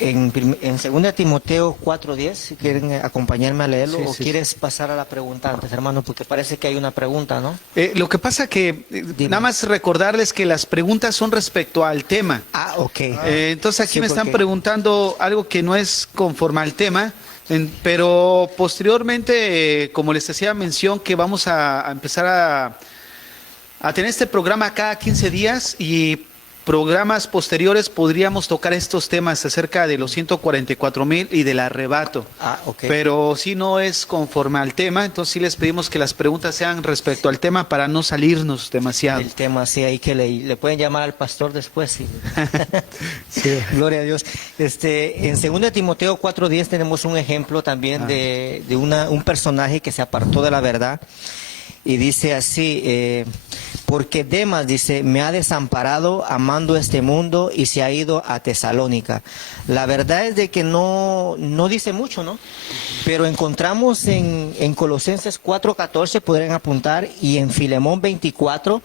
2 Timoteo 4:10, si quieren acompañarme a leerlo, o quieres pasar a la pregunta antes, hermano, porque parece que hay una pregunta, ¿no? Lo que pasa que, nada más recordarles que las preguntas son respecto al tema. Ah, ok. Entonces aquí me están preguntando algo que no es conforme al tema, pero posteriormente, como les hacía mención, que vamos a empezar a tener este programa cada 15 días, y programas posteriores podríamos tocar estos temas acerca de los 144,000 y del arrebato. Ah, ok. Pero si no es conforme al tema, entonces sí les pedimos que las preguntas sean respecto al tema para no salirnos demasiado. El tema, sí, ahí que le pueden llamar al pastor después. Sí. Sí, gloria a Dios. En 2 Timoteo 4:10 tenemos un ejemplo también de un personaje que se apartó de la verdad. Y dice así, porque Demas, dice, me ha desamparado amando este mundo y se ha ido a Tesalónica. La verdad es de que no dice mucho, ¿no? Pero encontramos en Colosenses 4:14, podrían apuntar, y en Filemón 24,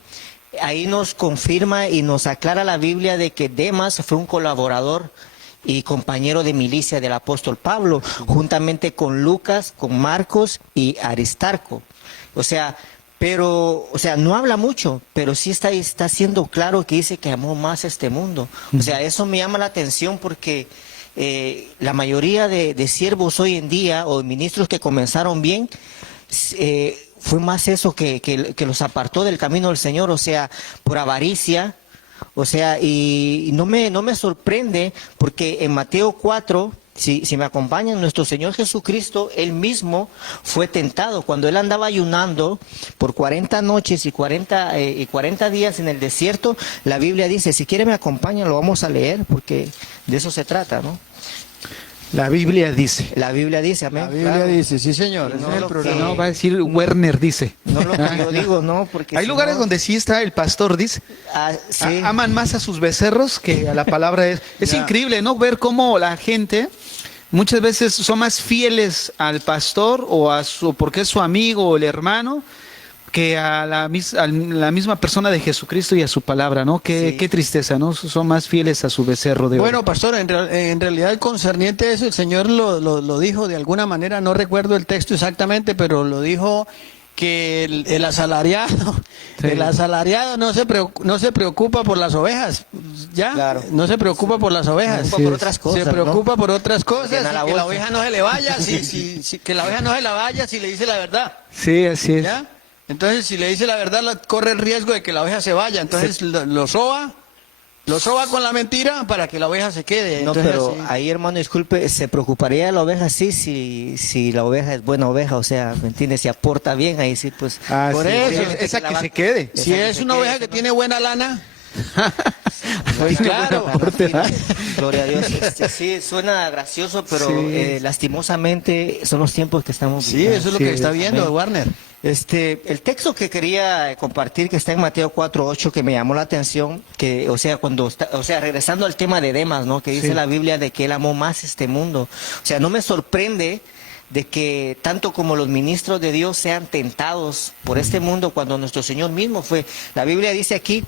ahí nos confirma y nos aclara la Biblia de que Demas fue un colaborador y compañero de milicia del apóstol Pablo, juntamente con Lucas, con Marcos y Aristarco. O sea, no habla mucho, pero sí está siendo claro que dice que amó más este mundo. O sea, eso me llama la atención porque la mayoría de siervos hoy en día, o ministros que comenzaron bien, fue más eso que los apartó del camino del Señor, o sea, por avaricia. O sea, y no me sorprende porque en Mateo 4, si me acompañan, nuestro Señor Jesucristo, Él mismo fue tentado. Cuando Él andaba ayunando por 40 noches y 40 días en el desierto, la Biblia dice, si quiere me acompañan, lo vamos a leer porque de eso se trata, ¿no? La Biblia dice. La Biblia dice, amén. La Biblia dice, sí señor. Y Ese no es el lo programa. No, va a decir Werner dice. No lo que yo digo, no, porque Hay si lugares no- donde sí está el pastor, dice. Sí. Aman más a sus becerros que a la palabra. Es Ya. increíble, ¿no? Ver cómo la gente muchas veces son más fieles al pastor o porque es su amigo o el hermano que a la misma persona de Jesucristo y a su palabra, ¿no? Qué Sí. qué tristeza, ¿no? Son más fieles a su becerro de oro. Bueno, pastor, en realidad concerniente a eso, el Señor lo dijo de alguna manera, no recuerdo el texto exactamente, pero lo dijo que el asalariado, Sí. el asalariado no se preocupa por las ovejas, ¿ya? Claro. No se preocupa por las ovejas. Se preocupa Así por es. otras cosas, Se ¿no? preocupa por otras cosas, Llena la y que la bolsa. oveja no se le vaya, que la oveja no se la vaya si le dice la verdad, Sí, así es. ¿ya? Entonces, si le dice la verdad, corre el riesgo de que la oveja se vaya. Entonces, lo soba con la mentira para que la oveja se quede. No, Entonces, pero así. ahí, hermano, disculpe, ¿se preocuparía la oveja sí si la oveja es buena oveja? O sea, ¿me entiendes? Si aporta bien, ahí sí, pues... Ah, Por sí, eso, sí, esa la que va- se quede. Si esa que es se una quede, oveja que ¿no? tiene buena lana, Pues claro. Gloria a Dios. Sí, suena gracioso, pero Sí. lastimosamente son los tiempos que estamos Sí, viviendo. eso es lo Sí, que está es. viendo, Amén. Warner. El texto que quería compartir, que está en Mateo 4:8, que me llamó la atención, que, o sea, regresando al tema de Demas, ¿no? Que dice Sí. la Biblia de que él amó más este mundo. O sea, no me sorprende de que tanto como los ministros de Dios sean tentados por este mundo cuando nuestro Señor mismo fue. La Biblia dice aquí,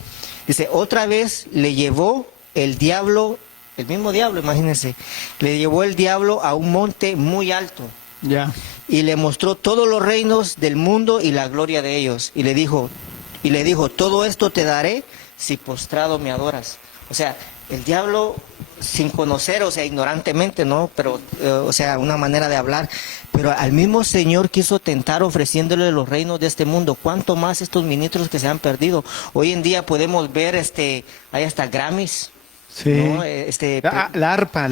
dice, otra vez le llevó el diablo, el mismo diablo, imagínense, le llevó el diablo a un monte muy alto Ya. y le mostró todos los reinos del mundo y la gloria de ellos. Y le dijo, todo esto te daré si postrado me adoras. O sea, el diablo sin conocer, o sea, ignorantemente, ¿no? Pero, o sea, una manera de hablar. Pero al mismo Señor quiso tentar ofreciéndole los reinos de este mundo. ¿Cuánto más estos ministros que se han perdido? Hoy en día podemos ver, hay hasta Grammys, Sí. ¿no? La arpa.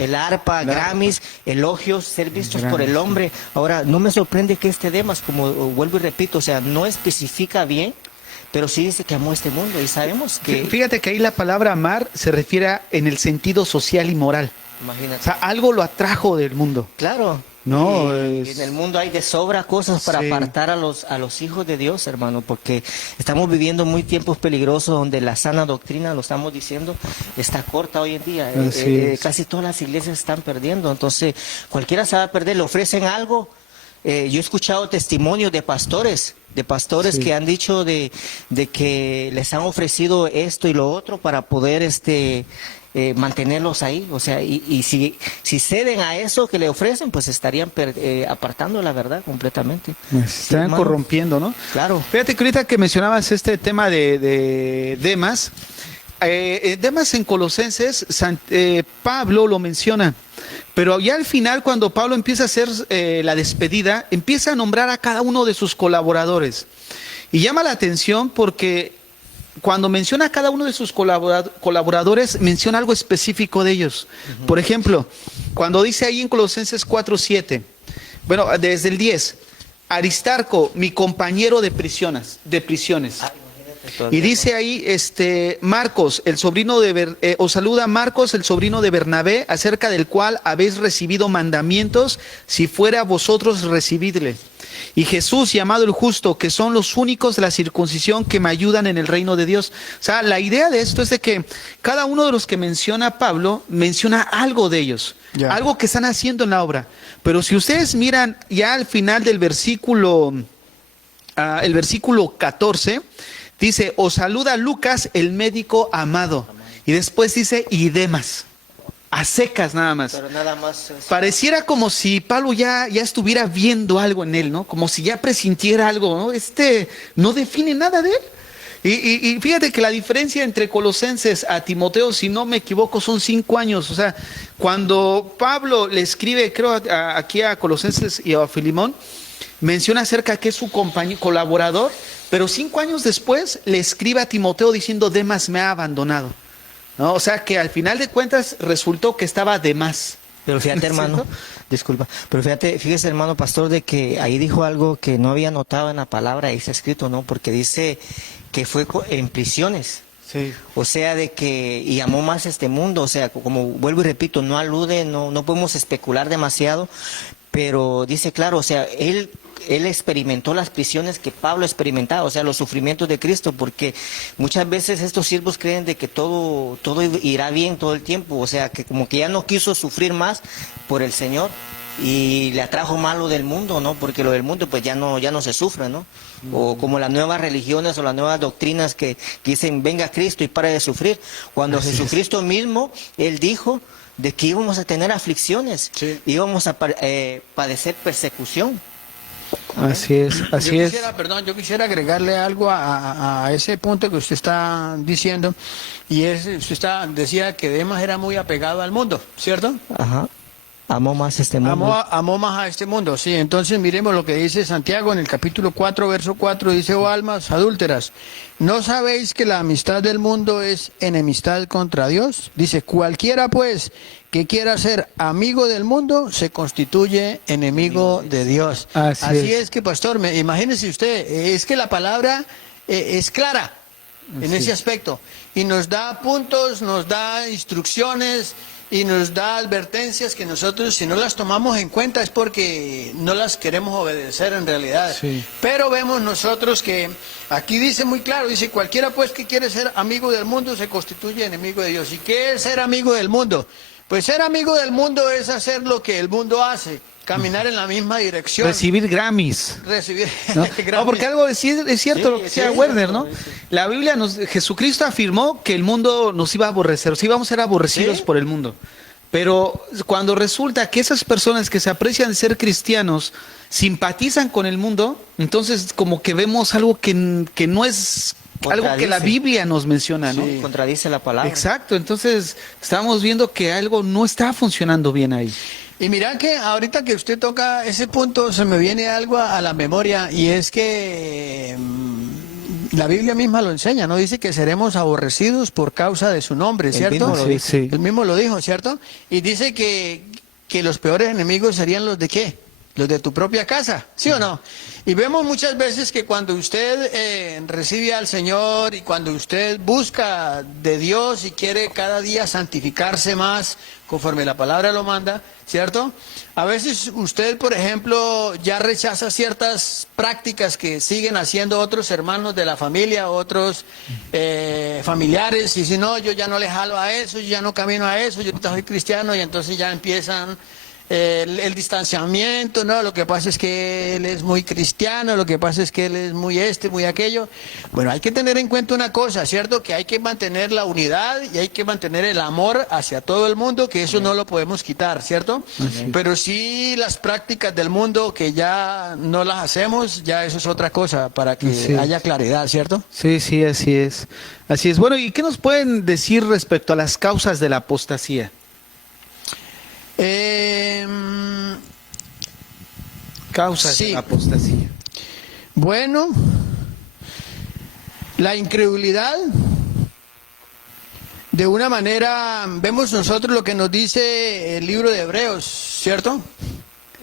El arpa, Grammys, elogios, ser vistos por Grammys, el hombre. Ahora, no me sorprende que este Demas, como vuelvo y repito, o sea, no especifica bien, pero sí dice que amó este mundo y sabemos que, Fíjate que ahí la palabra amar se refiere en el sentido social y moral. O imagínate, sea, algo lo atrajo del mundo. claro. No, y es- en el mundo hay de sobra cosas para Sí. apartar a los hijos de Dios, hermano, porque estamos viviendo muy tiempos peligrosos donde la sana doctrina, lo estamos diciendo, está corta hoy en día. Así es. Casi todas las iglesias están perdiendo, entonces cualquiera se va a perder, le ofrecen algo. Yo he escuchado testimonios de pastores Sí. que han dicho de que les han ofrecido esto y lo otro para poder mantenerlos ahí, o sea, y si ceden a eso que le ofrecen, pues estarían apartando la verdad completamente. Se Sí, están hermano. corrompiendo, ¿no? Claro. Fíjate que ahorita que mencionabas este tema de Demas, Demas en Colosenses, Pablo lo menciona, pero ya al final cuando Pablo empieza a hacer la despedida, empieza a nombrar a cada uno de sus colaboradores. Y llama la atención porque cuando menciona a cada uno de sus colaboradores, menciona algo específico de ellos. Por ejemplo, cuando dice ahí en Colosenses 4:7, bueno, desde el 10, Aristarco, mi compañero de prisiones. Y dice ahí, Marcos, el sobrino de, os saluda Marcos, el sobrino de Bernabé, acerca del cual habéis recibido mandamientos, si fuera vosotros recibidle. Y Jesús, llamado el justo, que son los únicos de la circuncisión que me ayudan en el reino de Dios. O sea, la idea de esto es de que cada uno de los que menciona Pablo, menciona algo de ellos, algo que están haciendo en la obra. Pero si ustedes miran ya al final del versículo, el versículo 14, dice, os saluda Lucas, el médico amado. Y después dice, y Demas. A secas nada más. Pero nada más. Pareciera como si Pablo ya estuviera viendo algo en él, ¿no? Como si ya presintiera algo, ¿no? No define nada de él. Y fíjate que la diferencia entre Colosenses a Timoteo, si no me equivoco, son 5 años. O sea, cuando Pablo le escribe, creo, aquí a Colosenses y a Filemón, menciona acerca que es su compañero, colaborador, pero 5 años después le escribe a Timoteo diciendo, Demas me ha abandonado. ¿No? O sea que al final de cuentas resultó que estaba de más. Pero fíjate, hermano, disculpa, pero fíjese, hermano pastor, de que ahí dijo algo que no había notado en la palabra, ahí está escrito, ¿no? Porque dice que fue en prisiones. Sí. O sea, de que, y amó más este mundo, o sea, como vuelvo y repito, no alude, no podemos especular demasiado, pero dice claro, o sea, él experimentó las prisiones que Pablo experimentaba, o sea, los sufrimientos de Cristo, porque muchas veces estos siervos creen de que todo irá bien todo el tiempo, o sea, que como que ya no quiso sufrir más por el Señor y le atrajo más lo del mundo, ¿no? Porque lo del mundo pues ya no se sufre, ¿no? O como las nuevas religiones o las nuevas doctrinas que dicen, venga Cristo y pare de sufrir, cuando Así Jesucristo mismo, Él dijo de que íbamos a tener aflicciones, íbamos a padecer persecución. Así es, así es. Yo quisiera agregarle algo a ese punto que usted está diciendo, y decía que Demas era muy apegado al mundo, ¿cierto? Ajá. Amó más este mundo. Amó más a este mundo, sí. Entonces miremos lo que dice Santiago en el capítulo 4, verso 4, dice, oh almas adúlteras, ¿no sabéis que la amistad del mundo es enemistad contra Dios? Dice, cualquiera pues que quiera ser amigo del mundo se constituye enemigo de Dios. Así es que, pastor, imagínese usted, es que la palabra es clara en ese aspecto y nos da puntos, nos da instrucciones y nos da advertencias que nosotros, si no las tomamos en cuenta, es porque no las queremos obedecer en realidad. Sí. Pero vemos nosotros que aquí dice muy claro, dice, cualquiera pues que quiere ser amigo del mundo se constituye enemigo de Dios. ¿Y qué es ser amigo del mundo? Pues ser amigo del mundo es hacer lo que el mundo hace, caminar en la misma dirección. Recibir Grammys. ¿No? Grammys. No, porque algo es cierto lo que decía Werner, ¿no? La Biblia, Jesucristo afirmó que el mundo nos iba a aborrecer, o sea, íbamos a ser aborrecidos por el mundo. Pero cuando resulta que esas personas que se aprecian de ser cristianos simpatizan con el mundo, entonces como que vemos algo que no es... algo que la Biblia nos menciona, ¿no? Contradice la palabra. Exacto, entonces estamos viendo que algo no está funcionando bien ahí. Y mira que ahorita que usted toca ese punto, se me viene algo a la memoria, y es que la Biblia misma lo enseña, ¿no? Dice que seremos aborrecidos por causa de su nombre, ¿cierto? Él mismo lo dijo, ¿cierto? Y dice que los peores enemigos serían los de ¿qué? Los de tu propia casa, ¿sí o no? Y vemos muchas veces que cuando usted recibe al Señor y cuando usted busca de Dios y quiere cada día santificarse más conforme la palabra lo manda, ¿cierto? A veces usted, por ejemplo, ya rechaza ciertas prácticas que siguen haciendo otros hermanos de la familia, otros familiares, y si no, yo ya no le jalo a eso, yo ya no camino a eso, yo soy cristiano, y entonces ya empiezan... El distanciamiento, ¿no? Lo que pasa es que él es muy cristiano, lo que pasa es que él es muy muy aquello. Bueno, hay que tener en cuenta una cosa, ¿cierto? Que hay que mantener la unidad y hay que mantener el amor hacia todo el mundo, que eso no lo podemos quitar, ¿cierto? Pero sí las prácticas del mundo que ya no las hacemos, ya eso es otra cosa, para que haya claridad, ¿cierto? Sí, sí, así es. Así es. Bueno, ¿y qué nos pueden decir respecto a las causas de la apostasía? Causas de la apostasía. Bueno, la incredulidad, de una manera, vemos nosotros lo que nos dice el libro de Hebreos, ¿cierto?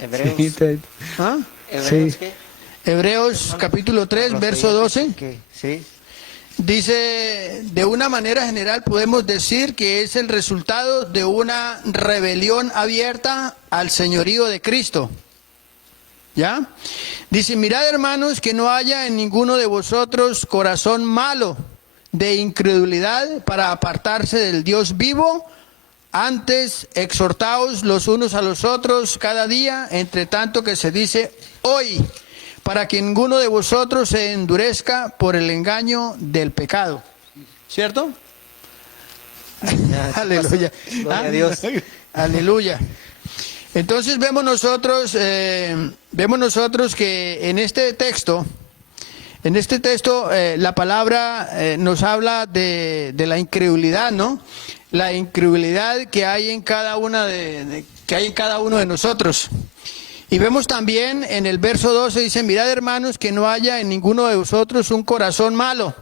Hebreos. ¿Ah? ¿Hebreos qué? Hebreos capítulo 3, verso 12. Sí. dice, de una manera general podemos decir que es el resultado de una rebelión abierta al señorío de Cristo. ¿Ya? Dice, mirad hermanos que no haya en ninguno de vosotros corazón malo de incredulidad para apartarse del Dios vivo. Antes exhortaos los unos a los otros cada día, entre tanto que se dice hoy, para que ninguno de vosotros se endurezca por el engaño del pecado. ¿Cierto? Aleluya. Gloria a Dios. Aleluya. Entonces vemos nosotros que en este texto la palabra nos habla de la incredulidad, ¿no? La incredulidad que hay en cada uno de nosotros. Y vemos también en el verso 12, dice, mirad hermanos que no haya en ninguno de vosotros un corazón malo.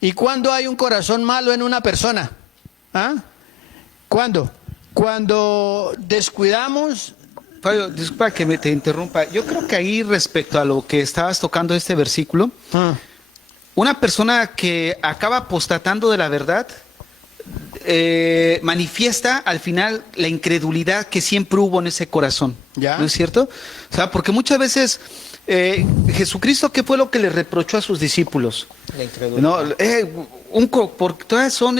¿Y cuándo hay un corazón malo en una persona? ¿Ah? ¿Cuándo? Cuando descuidamos. Fabio, disculpa que te interrumpa. Yo creo que ahí respecto a lo que estabas tocando este versículo, una persona que acaba apostatando de la verdad, manifiesta al final la incredulidad que siempre hubo en ese corazón. ¿Ya? ¿No es cierto? O sea, porque muchas veces Jesucristo, ¿qué fue lo que le reprochó a sus discípulos? La incredulidad. Todas son,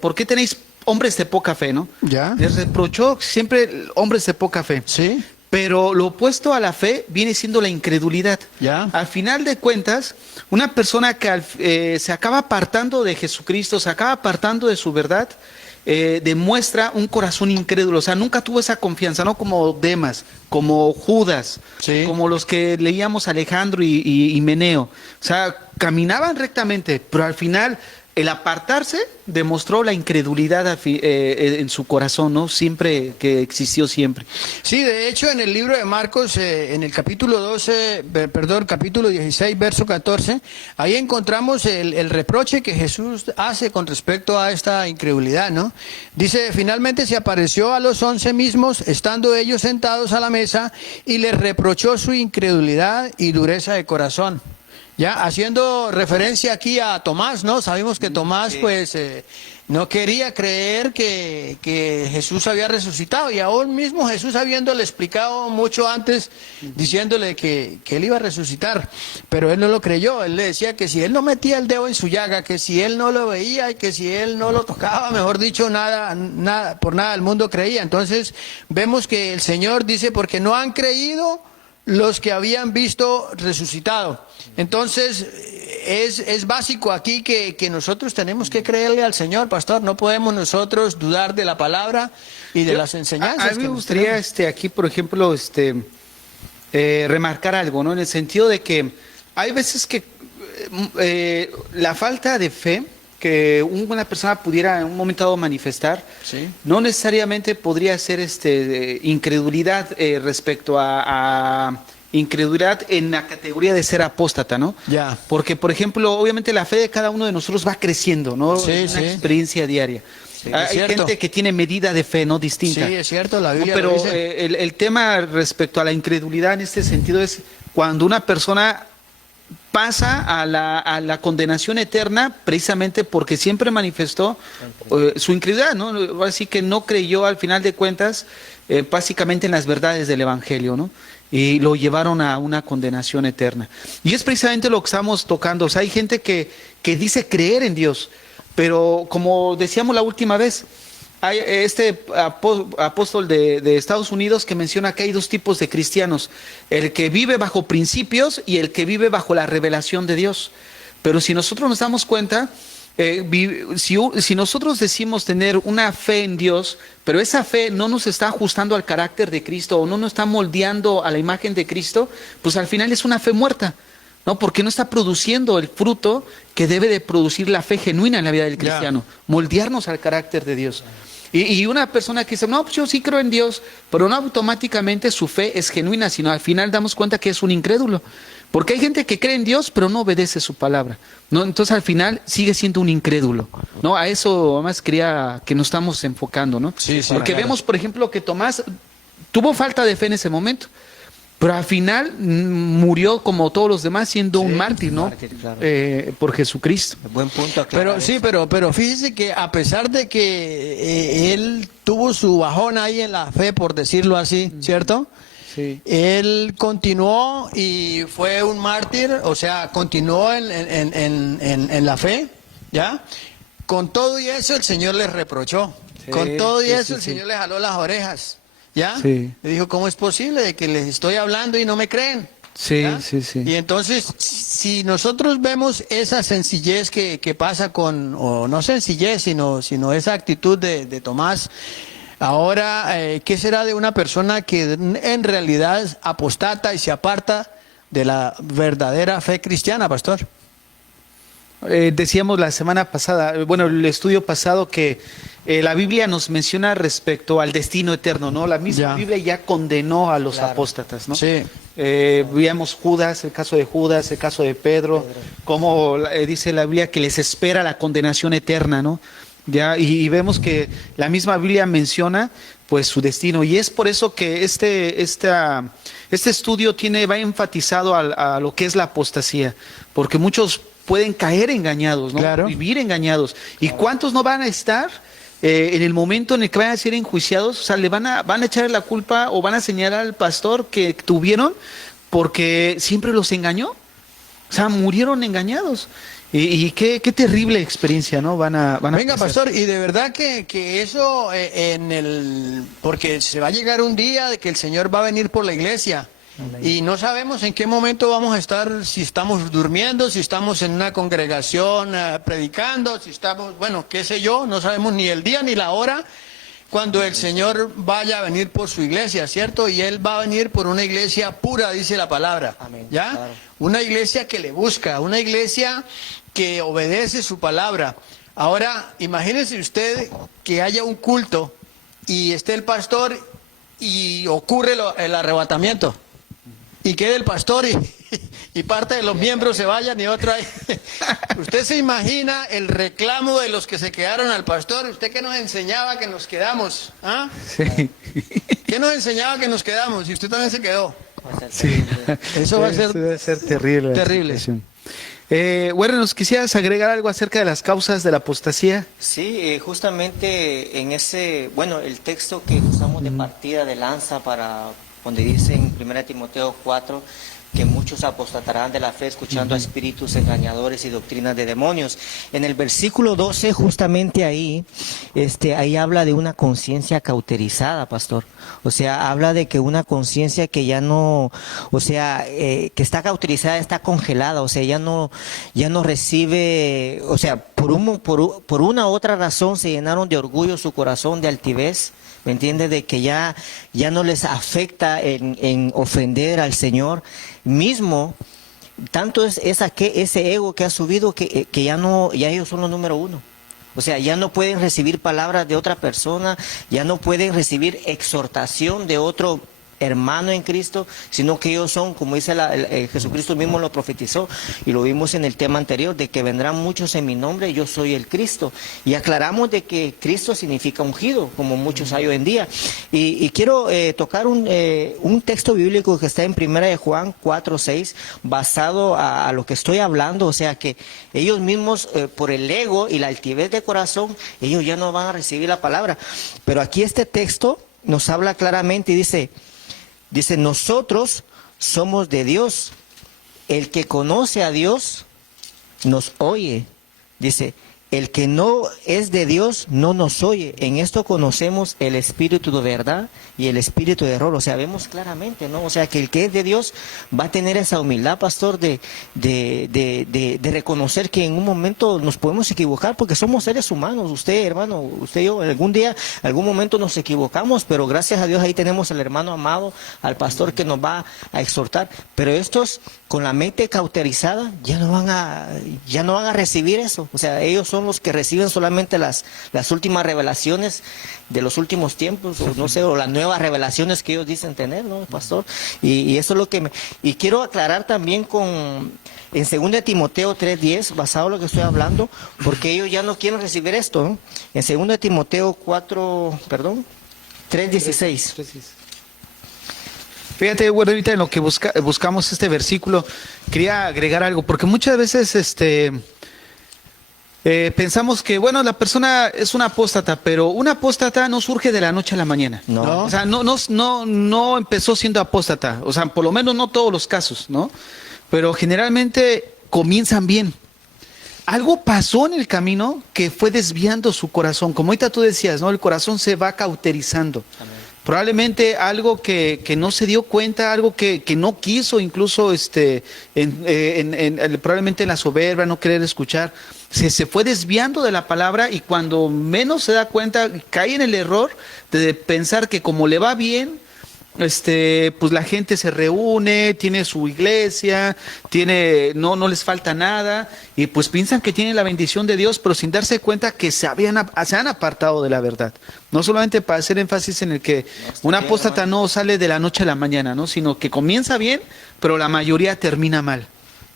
¿por qué tenéis hombres de poca fe, no? ¿Ya? Les reprochó siempre hombres de poca fe. Sí. Pero lo opuesto a la fe viene siendo la incredulidad. Ya. Al final de cuentas, una persona que se acaba apartando de Jesucristo, se acaba apartando de su verdad, demuestra un corazón incrédulo. O sea, nunca tuvo esa confianza, ¿no? Como Demas, como Judas, Sí. como los que leíamos Alejandro y Meneo. O sea, caminaban rectamente, pero al final el apartarse demostró la incredulidad en su corazón, ¿no? Siempre, que existió siempre. Sí, de hecho en el libro de Marcos, en el capítulo 16, verso 14, ahí encontramos el reproche que Jesús hace con respecto a esta incredulidad, ¿no? Dice, finalmente se apareció a los 11 mismos, estando ellos sentados a la mesa, y les reprochó su incredulidad y dureza de corazón. Ya, haciendo referencia aquí a Tomás, ¿no? Sabemos que Tomás, pues, no quería creer que Jesús había resucitado, y aún mismo Jesús habiéndole explicado mucho antes, diciéndole que él iba a resucitar, pero él no lo creyó. Él le decía que si él no metía el dedo en su llaga, que si él no lo veía y que si él no lo tocaba, mejor dicho, por nada del mundo creía. Entonces vemos que el Señor dice, porque no han creído los que habían visto resucitado. Entonces es básico aquí que nosotros tenemos que creerle al Señor, pastor. No podemos nosotros dudar de la palabra y de las enseñanzas. A mí me gustaría aquí, por ejemplo, remarcar algo, ¿no? En el sentido de que hay veces que la falta de fe que una persona pudiera en un momento dado manifestar, Sí. no necesariamente podría ser incredulidad respecto a incredulidad en la categoría de ser apóstata, ¿no? Ya. Porque, por ejemplo, obviamente la fe de cada uno de nosotros va creciendo, ¿no? Sí, Es una sí. experiencia diaria. Sí, es Hay cierto. gente que tiene medida de fe, ¿no? Distinta. Sí, es cierto, la No, Biblia pero lo dice. el tema respecto a la incredulidad en este sentido es cuando una persona pasa a la condenación eterna precisamente porque siempre manifestó su incredulidad, ¿no? Así que no creyó al final de cuentas básicamente en las verdades del Evangelio, ¿no? Y lo llevaron a una condenación eterna. Y es precisamente lo que estamos tocando. O sea, hay gente que dice creer en Dios, pero como decíamos la última vez, hay apóstol de Estados Unidos que menciona que hay dos tipos de cristianos: el que vive bajo principios y el que vive bajo la revelación de Dios. Pero si nosotros nos damos cuenta, si nosotros decimos tener una fe en Dios, pero esa fe no nos está ajustando al carácter de Cristo o no nos está moldeando a la imagen de Cristo, pues al final es una fe muerta, ¿no? Porque no está produciendo el fruto que debe de producir la fe genuina en la vida del cristiano, moldearnos al carácter de Dios. Y una persona que dice, no, pues yo sí creo en Dios, pero no automáticamente su fe es genuina, sino al final damos cuenta que es un incrédulo. Porque hay gente que cree en Dios, pero no obedece su palabra, ¿no? Entonces al final sigue siendo un incrédulo, ¿no? A eso además quería que nos estamos enfocando, ¿no? Sí, sí, Porque claro. vemos, por ejemplo, que Tomás tuvo falta de fe en ese momento. pero al final murió como todos los demás siendo un Sí, mártir, ¿no? mártir, claro. Por Jesucristo. Buen punto aclarar Pero sí, eso. pero fíjese que a pesar de que él tuvo su bajón ahí en la fe, por decirlo así, ¿cierto? Sí. Él continuó y fue un mártir, o sea, continuó en la fe, ¿ya? Con todo y eso el Señor les reprochó. Sí, Con todo y sí, eso sí, el sí. Señor les jaló las orejas, ¿ya? Sí. Le dijo, ¿cómo es posible de que les estoy hablando y no me creen? Sí, ¿Ya? sí, sí. Y entonces, si nosotros vemos esa sencillez que pasa con, o no sencillez, sino esa actitud de Tomás, ahora, ¿qué será de una persona que en realidad apostata y se aparta de la verdadera fe cristiana, pastor? Decíamos la semana pasada, bueno, el estudio pasado que la Biblia nos menciona respecto al destino eterno, ¿no? La misma Ya. Biblia ya condenó a los Claro. apóstatas, ¿no? Sí. Veíamos Judas, el caso de Judas, el caso de Pedro, como dice la Biblia que les espera la condenación eterna, ¿no? Ya, y vemos que la misma Biblia menciona pues su destino, y es por eso que este estudio va enfatizado a lo que es la apostasía, porque muchos pueden caer engañados, ¿no? Claro. Vivir engañados. ¿Y cuántos no van a estar en el momento en el que vayan a ser enjuiciados? O sea, le van a echar la culpa o van a señalar al pastor que tuvieron porque siempre los engañó. O sea, murieron engañados. Y qué terrible experiencia, ¿no? Van a Venga, pasar. pastor, y de verdad que eso porque se va a llegar un día de que el Señor va a venir por la iglesia. Y no sabemos en qué momento vamos a estar, si estamos durmiendo, si estamos en una congregación predicando, si estamos, bueno, qué sé yo, no sabemos ni el día ni la hora cuando el Señor vaya a venir por su iglesia, ¿cierto? Y Él va a venir por una iglesia pura, dice la palabra, Amén, ¿ya? claro. Una iglesia que le busca, una iglesia que obedece su palabra. Ahora, imagínese usted que haya un culto y esté el pastor y ocurre el arrebatamiento. Y quede el pastor y parte de los miembros se vayan y otra. ¿Usted se imagina el reclamo de los que se quedaron al pastor? ¿Usted qué nos enseñaba que nos quedamos? ¿Ah? Sí. ¿Qué nos enseñaba que nos quedamos? Y usted también se quedó. Va a ser Sí. terrible. Eso va a ser Debe ser terrible. la terrible. situación. Bueno, ¿nos quisieras agregar algo acerca de las causas de la apostasía? Sí, justamente en bueno, el texto que usamos de partida de lanza para donde dice en 1 Timoteo 4 que muchos apostatarán de la fe escuchando a espíritus engañadores y doctrinas de demonios. En el versículo 12, justamente ahí habla de una conciencia cauterizada, pastor. O sea, habla de que una conciencia que ya no, o sea, que está cauterizada, está congelada, o sea, ya no recibe, o sea, por una u otra razón se llenaron de orgullo su corazón, de altivez. ¿Me entiende? De que ya no les afecta en ofender al Señor mismo. Tanto es ese ego que ha subido que ya ellos son los número uno. O sea, ya no pueden recibir palabras de otra persona, ya no pueden recibir exhortación de otro hermano en Cristo, sino que ellos son, como dice Jesucristo mismo lo profetizó, y lo vimos en el tema anterior, de que vendrán muchos en mi nombre, yo soy el Cristo. Y aclaramos de que Cristo significa ungido, como muchos hay hoy en día. Y quiero tocar un texto bíblico que está en 1 de Juan 4:6, basado a lo que estoy hablando, o sea que ellos mismos, por el ego y la altivez de corazón, ellos ya no van a recibir la palabra. Pero aquí este texto nos habla claramente y dice, nosotros somos de Dios. El que conoce a Dios nos oye. Dice, el que no es de Dios no nos oye. En esto conocemos el espíritu de verdad y el espíritu de error. O sea, vemos claramente, ¿no? O sea, que el que es de Dios va a tener esa humildad, pastor, de reconocer que en un momento nos podemos equivocar, porque somos seres humanos. Usted, hermano, usted y yo, algún momento nos equivocamos, pero gracias a Dios ahí tenemos al hermano amado, al pastor que nos va a exhortar. Pero estos, con la mente cauterizada, ya no van a recibir eso. O sea, ellos son los que reciben solamente las últimas revelaciones de los últimos tiempos, o no sé, o las nuevas revelaciones que ellos dicen tener, ¿no, pastor? Y eso es lo que y quiero aclarar también en 2 Timoteo 3:10, basado en lo que estoy hablando, porque ellos ya no quieren recibir esto, ¿no? En 2 Timoteo 3:16. Fíjate, bueno, ahorita en lo que buscamos este versículo, quería agregar algo, porque muchas veces pensamos que, bueno, la persona es una apóstata, pero un apóstata no surge de la noche a la mañana. No. O sea, no empezó siendo apóstata, o sea, por lo menos no todos los casos, ¿no? Pero generalmente comienzan bien. Algo pasó en el camino que fue desviando su corazón. Como ahorita tú decías, ¿no? El corazón se va cauterizando. Amén. Probablemente algo que no se dio cuenta, algo que no quiso, incluso probablemente en la soberbia, no querer escuchar, se fue desviando de la palabra y cuando menos se da cuenta, cae en el error de pensar que como le va bien, pues la gente se reúne, tiene su iglesia, no les falta nada y pues piensan que tienen la bendición de Dios, pero sin darse cuenta que se han apartado de la verdad. No solamente para hacer énfasis en el que un apóstata no sale de la noche a la mañana, ¿no? Sino que comienza bien, pero la mayoría termina mal.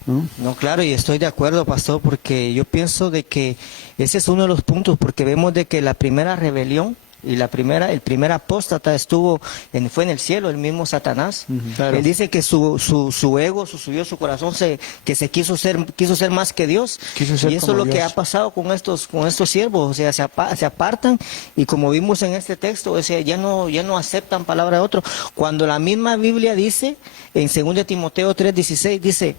No, claro, y estoy de acuerdo, pastor, porque yo pienso de que ese es uno de los puntos, porque vemos de que la primera rebelión y el primer apóstata fue en el cielo, el mismo Satanás. Claro. Él dice que su ego subió su corazón, que quiso ser más que Dios. Y eso es lo que ha pasado con estos siervos, o sea, se apartan y como vimos en este texto, o sea, ya no aceptan palabra de otro. Cuando la misma Biblia dice, en 2 Timoteo 3:16, dice,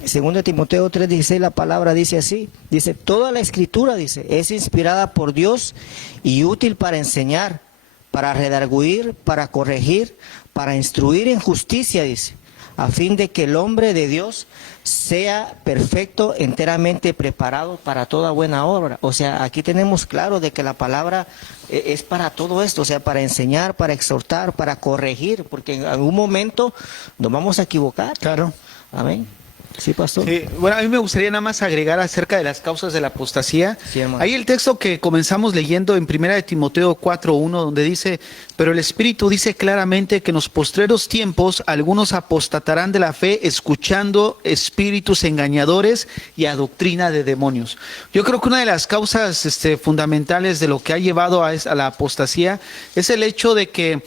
2 Timoteo 3:16 la palabra dice así, dice, toda la escritura, dice, es inspirada por Dios y útil para enseñar, para redarguir, para corregir, para instruir en justicia, dice, a fin de que el hombre de Dios sea perfecto, enteramente preparado para toda buena obra. O sea, aquí tenemos claro de que la palabra es para todo esto, o sea, para enseñar, para exhortar, para corregir, porque en algún momento nos vamos a equivocar. Claro. Amén. Sí, pastor. Sí, bueno, a mí me gustaría nada más agregar acerca de las causas de la apostasía. Sí, hermano. Ahí el texto que comenzamos leyendo en 1 Timoteo 4:1, donde dice, pero el Espíritu dice claramente que en los postreros tiempos algunos apostatarán de la fe escuchando espíritus engañadores y a doctrina de demonios. Yo creo que una de las causas fundamentales de lo que ha llevado a la apostasía es el hecho de que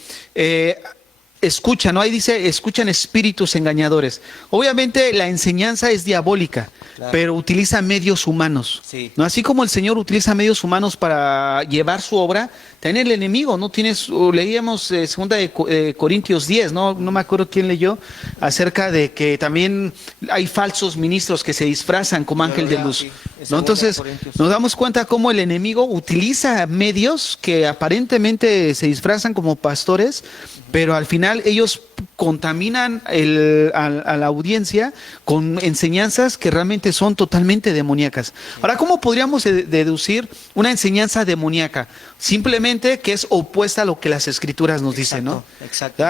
escuchan, ¿no? Ahí dice, escuchan espíritus engañadores. Obviamente la enseñanza es diabólica, claro, pero utiliza medios humanos. Sí. ¿No? Así como el Señor utiliza medios humanos para llevar su obra, también el enemigo, ¿no? Leíamos 2 Corintios 10, no me acuerdo quién leyó, acerca de que también hay falsos ministros que se disfrazan como ángel de luz. Sí. ¿No? Entonces nos damos cuenta cómo el enemigo utiliza medios que aparentemente se disfrazan como pastores, pero al final ellos contaminan a la audiencia con enseñanzas que realmente son totalmente demoníacas. Ahora, ¿cómo podríamos deducir una enseñanza demoníaca? Simplemente que es opuesta a lo que las escrituras nos dicen, ¿no? Exacto.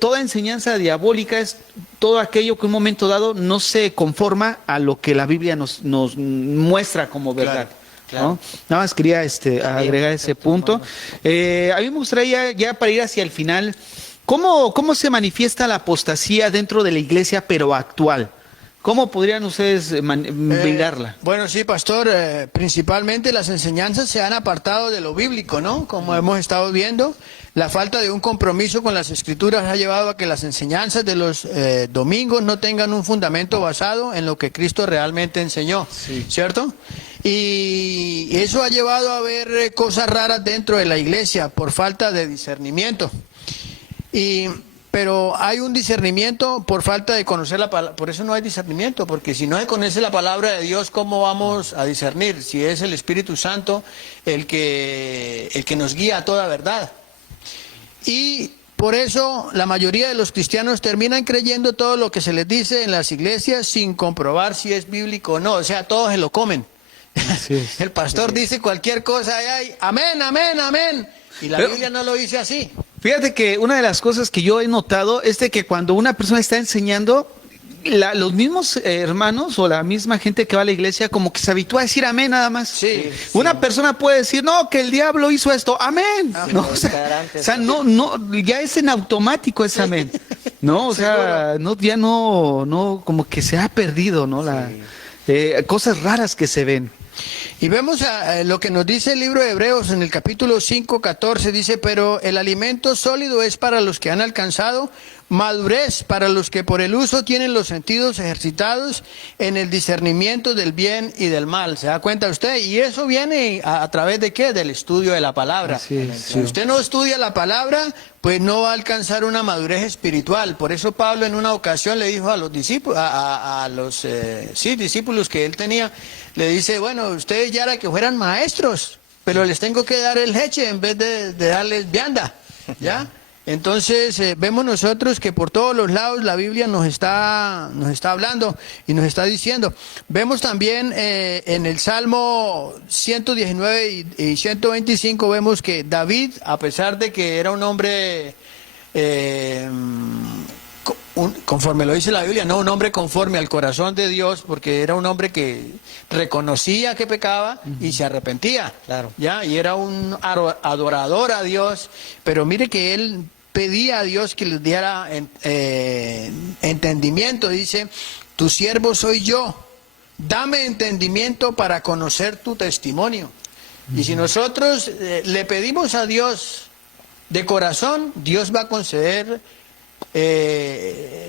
Toda enseñanza diabólica es todo aquello que en un momento dado no se conforma a lo que la Biblia nos muestra como verdad. Claro. ¿No? Nada más quería agregar ese punto. A mí me gustaría ya para ir hacia el final, ¿cómo se manifiesta la apostasía dentro de la iglesia pero actual? ¿Cómo podrían ustedes mirarla? Bueno, sí, pastor, principalmente las enseñanzas se han apartado de lo bíblico, ¿no? Como hemos estado viendo, la falta de un compromiso con las escrituras ha llevado a que las enseñanzas de los domingos no tengan un fundamento basado en lo que Cristo realmente enseñó, sí, ¿cierto? Y eso ha llevado a ver cosas raras dentro de la iglesia por falta de discernimiento. Pero hay un discernimiento por falta de conocer la palabra. Por eso no hay discernimiento, porque si no se conoce la palabra de Dios, ¿cómo vamos a discernir? Si es el Espíritu Santo el que nos guía a toda verdad. Y por eso la mayoría de los cristianos terminan creyendo todo lo que se les dice en las iglesias sin comprobar si es bíblico o no. O sea, todos se lo comen. El pastor dice cualquier cosa y hay, amén, amén, amén. Y la Biblia no lo dice así. Fíjate que una de las cosas que yo he notado es de que cuando una persona está enseñando, los mismos hermanos o la misma gente que va a la iglesia como que se habitúa a decir amén nada más. Sí, una persona puede decir, no, que el diablo hizo esto, amén. No, o sea, no, ya es en automático ese amén. No, o sea, no, como que se ha perdido, ¿no? Cosas raras que se ven. Y vemos lo que nos dice el libro de Hebreos en el capítulo 5:14, dice, pero el alimento sólido es para los que han alcanzado madurez para los que por el uso tienen los sentidos ejercitados en el discernimiento del bien y del mal. ¿Se da cuenta usted? Y eso viene a través de ¿qué? Del estudio de la palabra. Si usted no estudia la palabra, pues no va a alcanzar una madurez espiritual. Por eso Pablo en una ocasión le dijo a los discípulos, discípulos que él tenía, le dice, bueno, ustedes ya era que fueran maestros, pero les tengo que dar el leche en vez de darles vianda, ¿ya? Entonces vemos nosotros que por todos los lados la Biblia nos está hablando y nos está diciendo. Vemos también en el Salmo 119 y 125, vemos que David, a pesar de que era un hombre, conforme lo dice la Biblia, no un hombre conforme al corazón de Dios, porque era un hombre que reconocía que pecaba y se arrepentía, Claro. ¿ya? Y era un adorador a Dios, pero mire que él pedía a Dios que les diera entendimiento. Dice, tu siervo soy yo, dame entendimiento para conocer tu testimonio. Y si nosotros le pedimos a Dios de corazón, Dios va a conceder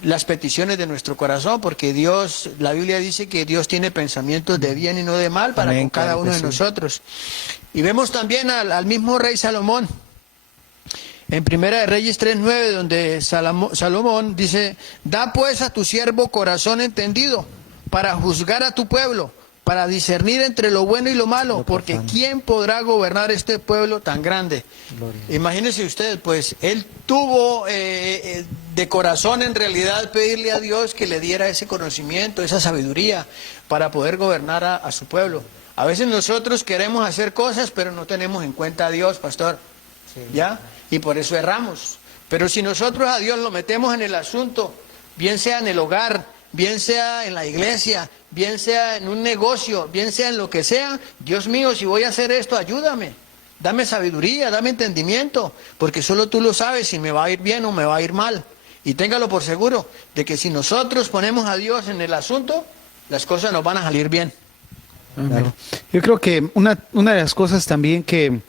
las peticiones de nuestro corazón, porque Dios, la Biblia dice que Dios tiene pensamientos de bien y no de mal para con cada uno de nosotros. Y vemos también al mismo rey Salomón en Primera de Reyes 3:9, donde Salomón dice, da pues a tu siervo corazón entendido para juzgar a tu pueblo, para discernir entre lo bueno y lo malo, porque ¿quién podrá gobernar este pueblo tan grande? Imagínense ustedes, pues él tuvo de corazón en realidad pedirle a Dios que le diera ese conocimiento, esa sabiduría para poder gobernar a su pueblo. A veces nosotros queremos hacer cosas, pero no tenemos en cuenta a Dios, pastor, ¿ya? Y por eso erramos. Pero si nosotros a Dios lo metemos en el asunto, bien sea en el hogar, bien sea en la iglesia, bien sea en un negocio, bien sea en lo que sea, Dios mío, si voy a hacer esto, ayúdame, dame sabiduría, dame entendimiento, porque solo tú lo sabes si me va a ir bien o me va a ir mal. Y téngalo por seguro de que si nosotros ponemos a Dios en el asunto, las cosas nos van a salir bien. Claro. Yo creo que una de las cosas también que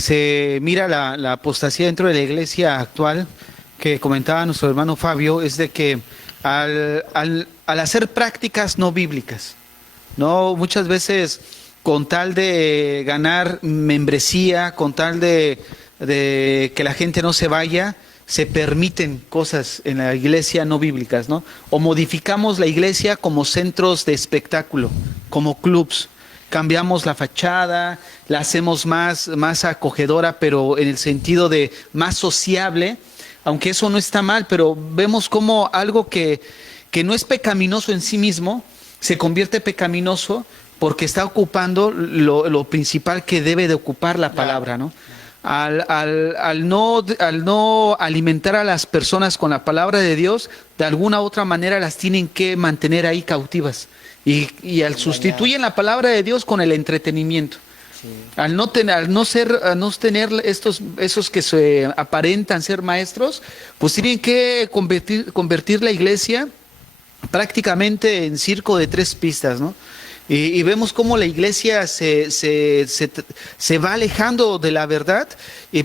se mira la apostasía dentro de la iglesia actual, que comentaba nuestro hermano Fabio, es de que al hacer prácticas no bíblicas, ¿no? Muchas veces con tal de ganar membresía, con tal de que la gente no se vaya, se permiten cosas en la iglesia no bíblicas, ¿no? O modificamos la iglesia como centros de espectáculo, como clubs. Cambiamos la fachada, la hacemos más acogedora, pero en el sentido de más sociable, aunque eso no está mal, pero vemos como algo que no es pecaminoso en sí mismo, se convierte pecaminoso porque está ocupando lo principal que debe de ocupar la palabra, ¿no? Al no alimentar a las personas con la palabra de Dios, de alguna u otra manera las tienen que mantener ahí cautivas. Y al sustituyen la palabra de Dios con el entretenimiento. Sí. Al no tener esos que se aparentan ser maestros, pues tienen que convertir la iglesia prácticamente en circo de tres pistas, ¿no? Y vemos cómo la iglesia se va alejando de la verdad,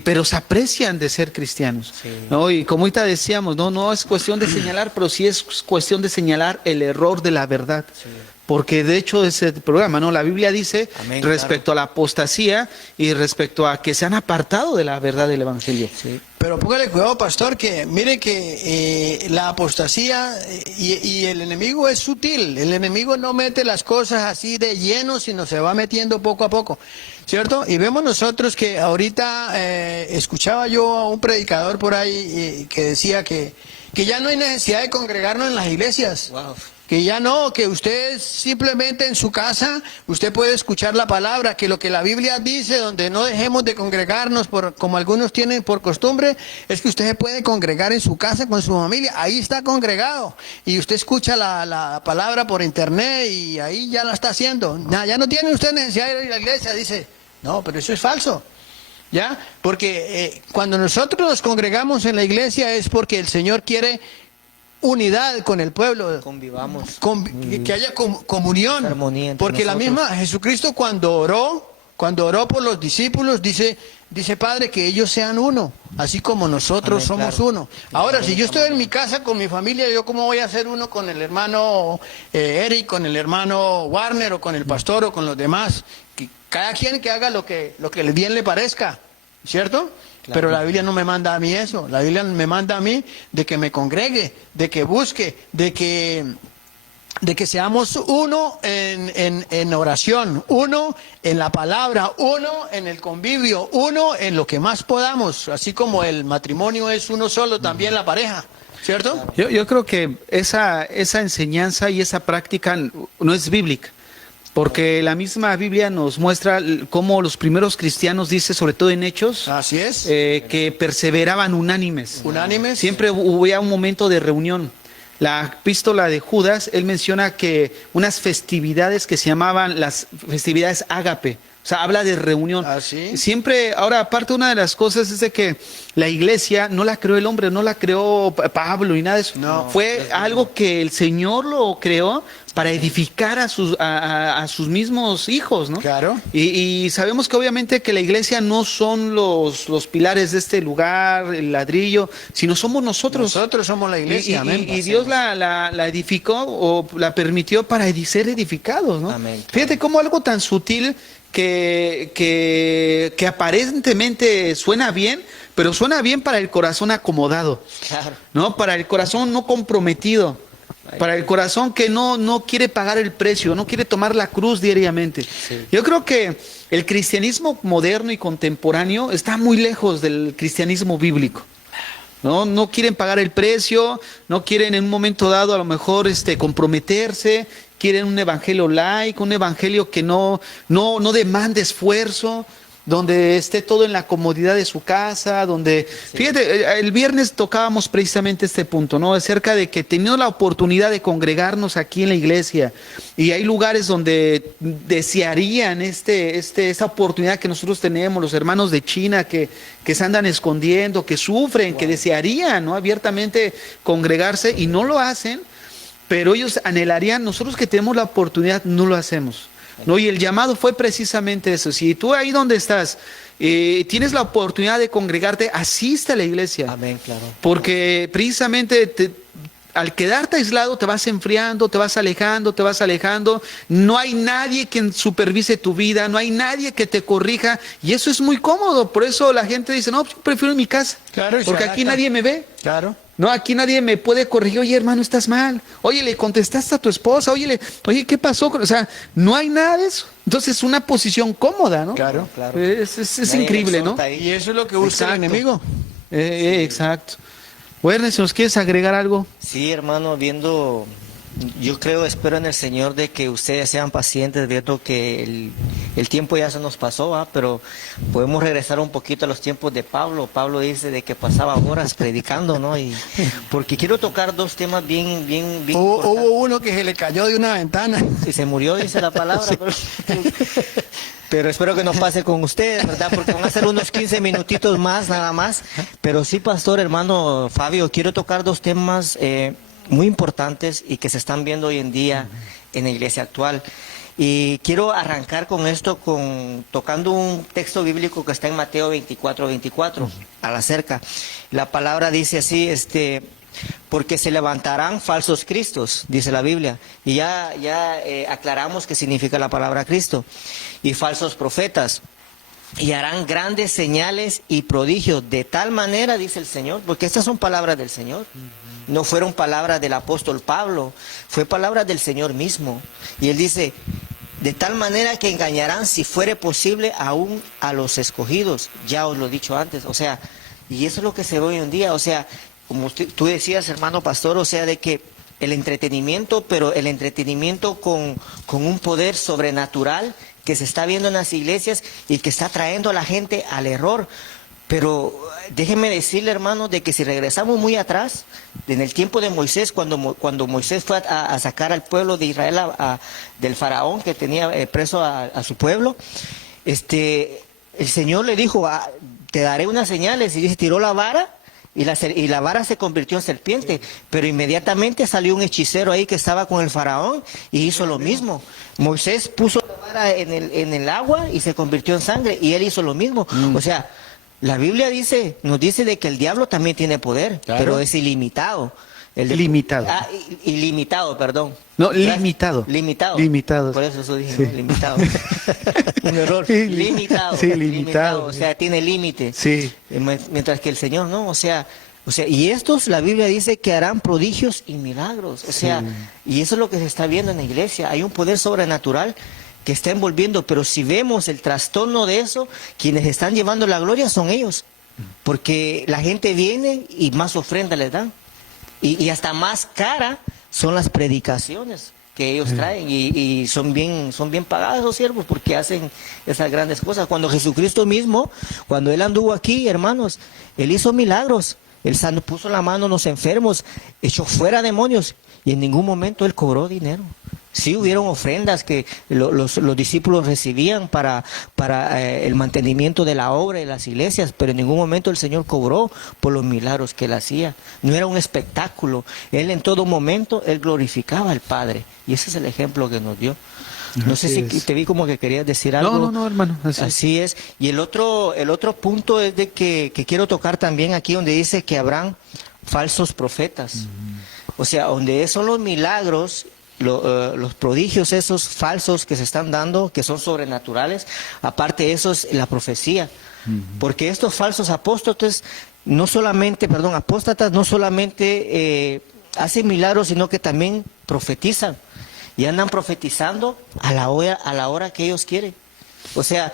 pero se aprecian de ser cristianos, sí, ¿no? Y como ahorita decíamos, no es cuestión de señalar, pero sí es cuestión de señalar el error de la verdad. Sí. Porque de hecho ese programa, ¿no? La Biblia dice, amén, respecto a la apostasía y respecto a que se han apartado de la verdad del Evangelio. Sí. Pero póngale cuidado, pastor, que mire que la apostasía y el enemigo es sutil. El enemigo no mete las cosas así de lleno, sino se va metiendo poco a poco, ¿cierto? Y vemos nosotros que ahorita escuchaba yo a un predicador por ahí que decía que ya no hay necesidad de congregarnos en las iglesias. Wow. Que ya no, que usted simplemente en su casa, usted puede escuchar la palabra, que lo que la Biblia dice, donde no dejemos de congregarnos como algunos tienen por costumbre, es que usted se puede congregar en su casa con su familia, ahí está congregado, y usted escucha la palabra por internet y ahí ya la está haciendo. Ya no tiene usted necesidad de ir a la iglesia, dice, no, pero eso es falso. ¿Ya? Porque cuando nosotros nos congregamos en la iglesia es porque el Señor quiere unidad con el pueblo, convivamos, que haya comunión, porque la misma Jesucristo cuando oró por los discípulos dice, dice Padre, que ellos sean uno, así como nosotros Amén, somos claro. uno. Ahora, si yo estoy en mi casa con mi familia, ¿yo cómo voy a ser uno con el hermano Eric, con el hermano Warner, o con el pastor, o con los demás? Que cada quien que haga lo que bien le parezca, ¿cierto? Claro. Pero la Biblia no me manda a mí eso. La Biblia me manda a mí de que me congregue, de que busque, de que seamos uno en oración, uno en la palabra, uno en el convivio, uno en lo que más podamos. Así como el matrimonio es uno solo, también la pareja, ¿cierto? Yo creo que esa enseñanza y esa práctica no es bíblica. Porque la misma Biblia nos muestra cómo los primeros cristianos, dice, sobre todo en Hechos, Así es. que perseveraban unánimes. Unánimes. Siempre hubo un momento de reunión. La epístola de Judas, él menciona que unas festividades que se llamaban las festividades ágape. O sea, habla de reunión. ¿Ah, sí? Siempre, ahora, aparte, una de las cosas es de que la iglesia no la creó el hombre, no la creó Pablo ni nada de eso. No. Fue algo que el Señor lo creó para edificar a sus mismos hijos, ¿no? Claro. Y sabemos que obviamente que la iglesia no son los pilares de este lugar, el ladrillo, sino somos nosotros. Nosotros somos la iglesia, amén. Y Dios la edificó o la permitió para ser edificados, ¿no? Amén. Fíjate cómo algo tan sutil que aparentemente suena bien, pero suena bien para el corazón acomodado, Claro. ¿no? Para el corazón no comprometido, para el corazón que no quiere pagar el precio, no quiere tomar la cruz diariamente. Sí. Yo creo que el cristianismo moderno y contemporáneo está muy lejos del cristianismo bíblico. No quieren pagar el precio, no quieren en un momento dado a lo mejor comprometerse, quieren un evangelio laico, un evangelio que no demande esfuerzo, donde esté todo en la comodidad de su casa, donde... Fíjate, el viernes tocábamos precisamente este punto, ¿no? Acerca de que teniendo la oportunidad de congregarnos aquí en la iglesia, y hay lugares donde desearían esta oportunidad que nosotros tenemos, los hermanos de China que se andan escondiendo, que sufren, que desearían, ¿no? Abiertamente congregarse y no lo hacen, pero ellos anhelarían, nosotros que tenemos la oportunidad no lo hacemos. No, y el llamado fue precisamente eso. Si tú ahí donde estás tienes la oportunidad de congregarte, asiste a la iglesia. Amén, claro. Porque precisamente al quedarte aislado te vas enfriando, te vas alejando. No hay nadie quien supervise tu vida, no hay nadie que te corrija. Y eso es muy cómodo. Por eso la gente dice, no, yo prefiero en mi casa. Claro, y se porque aquí adapta. nadie me ve. Claro. No, aquí nadie me puede corregir. Oye, hermano, estás mal. Oye, le contestaste a tu esposa. Oye, ¿qué pasó? O sea, no hay nada de eso. Entonces es una posición cómoda, ¿no? Claro. Claro. Es Nadie increíble, ¿no? exhorta ahí. Y eso es lo que busca el Exacto. enemigo. Exacto. Bueno, si nos quieres agregar algo. Sí, hermano, yo creo, espero en el Señor de que ustedes sean pacientes, viendo que el tiempo ya se nos pasó, ¿va? Pero podemos regresar un poquito a los tiempos de Pablo. Pablo dice de que pasaba horas predicando, ¿no? Y porque quiero tocar dos temas bien Hubo importantes. uno que se le cayó de una ventana. Si se murió, dice la palabra, pero espero que no pase con ustedes, ¿verdad? Porque van a ser unos 15 minutitos más, nada más. Pero sí, pastor, hermano Fabio, quiero tocar dos temas muy importantes y que se están viendo hoy en día en la iglesia actual. Y quiero arrancar con esto, tocando un texto bíblico que está en Mateo 24, a la cerca. La palabra dice así, porque se levantarán falsos cristos, dice la Biblia. Y ya aclaramos qué significa la palabra Cristo. Y falsos profetas. Y harán grandes señales y prodigios, de tal manera, dice el Señor, porque estas son palabras del Señor. No fueron palabras del apóstol Pablo, fue palabras del Señor mismo. Y él dice, de tal manera que engañarán, si fuere posible, aún a los escogidos. Ya os lo he dicho antes, o sea, y eso es lo que se ve hoy en día, o sea, como tú decías, hermano pastor, o sea, de que el entretenimiento, pero el entretenimiento con un poder sobrenatural que se está viendo en las iglesias y que está trayendo a la gente al error. Pero déjenme decirle, hermano, de que si regresamos muy atrás, en el tiempo de Moisés, cuando Moisés fue a sacar al pueblo de Israel del faraón que tenía preso a su pueblo, el Señor le dijo, te daré unas señales, y dice, tiró la vara, y la vara se convirtió en serpiente, pero inmediatamente salió un hechicero ahí que estaba con el faraón y hizo lo mismo. Moisés puso la vara en el agua y se convirtió en sangre, y él hizo lo mismo. O sea, La Biblia nos dice de que el diablo también tiene poder, Claro. pero es ilimitado. Limitado. Ilimitado, perdón. No, limitado. Limitado. Limitado. Por eso dije, Sí. ¿no? Limitado. Un error. Sí, Limitado. sí, limitado. O sea, tiene límite. Sí. Mientras que el Señor no, o sea, y estos, la Biblia dice que harán prodigios y milagros. O sea, y eso es lo que se está viendo en la iglesia. Hay un poder sobrenatural que está envolviendo, pero si vemos el trastorno de eso, quienes están llevando la gloria son ellos. Porque la gente viene y más ofrenda les dan. Y hasta más cara son las predicaciones que ellos traen y son bien pagados esos siervos porque hacen esas grandes cosas. Cuando Jesucristo mismo, cuando Él anduvo aquí, hermanos, Él hizo milagros. Él puso la mano a los enfermos, echó fuera demonios y en ningún momento Él cobró dinero. Sí hubieron ofrendas que los discípulos recibían para el mantenimiento de la obra de las iglesias, pero en ningún momento el Señor cobró por los milagros que Él hacía. No era un espectáculo. Él en todo momento, Él glorificaba al Padre. Y ese es el ejemplo que nos dio. No sé si te vi como que querías decir algo. No, hermano. Así es. Y el otro punto es de que quiero tocar también aquí donde dice que habrán falsos profetas. O sea, donde son los milagros, los prodigios esos falsos que se están dando, que son sobrenaturales, aparte de eso es la profecía. Porque estos falsos apóstatas no solamente hacen milagros, sino que también profetizan. Y andan profetizando a la hora que ellos quieren. O sea,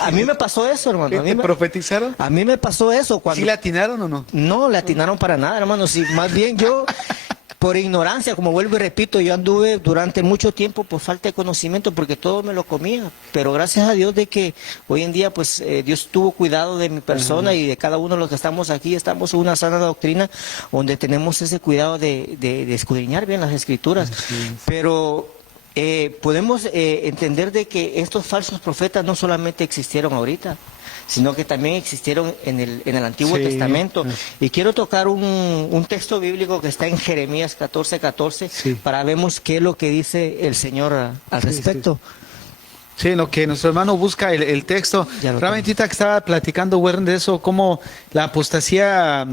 a mí me pasó eso, hermano. ¿Te profetizaron? A mí me pasó eso. Cuando, ¿Sí le atinaron o no? No, le atinaron para nada, hermano. Sí, más bien yo, por ignorancia, como vuelvo y repito, yo anduve durante mucho tiempo por falta de conocimiento, porque todo me lo comía. Pero gracias a Dios de que hoy en día, pues, Dios tuvo cuidado de mi persona y de cada uno de los que estamos aquí. Estamos en una sana doctrina donde tenemos ese cuidado de escudriñar bien las Escrituras. Pero podemos entender de que estos falsos profetas no solamente existieron ahorita, sino que también existieron en el Antiguo Testamento. Y quiero tocar un texto bíblico que está en Jeremías 14:14 para vemos qué es lo que dice el Señor al respecto. Sí, en lo que nuestro hermano busca el texto. Realmente ahorita que estaba platicando, Warren, de eso, cómo la apostasía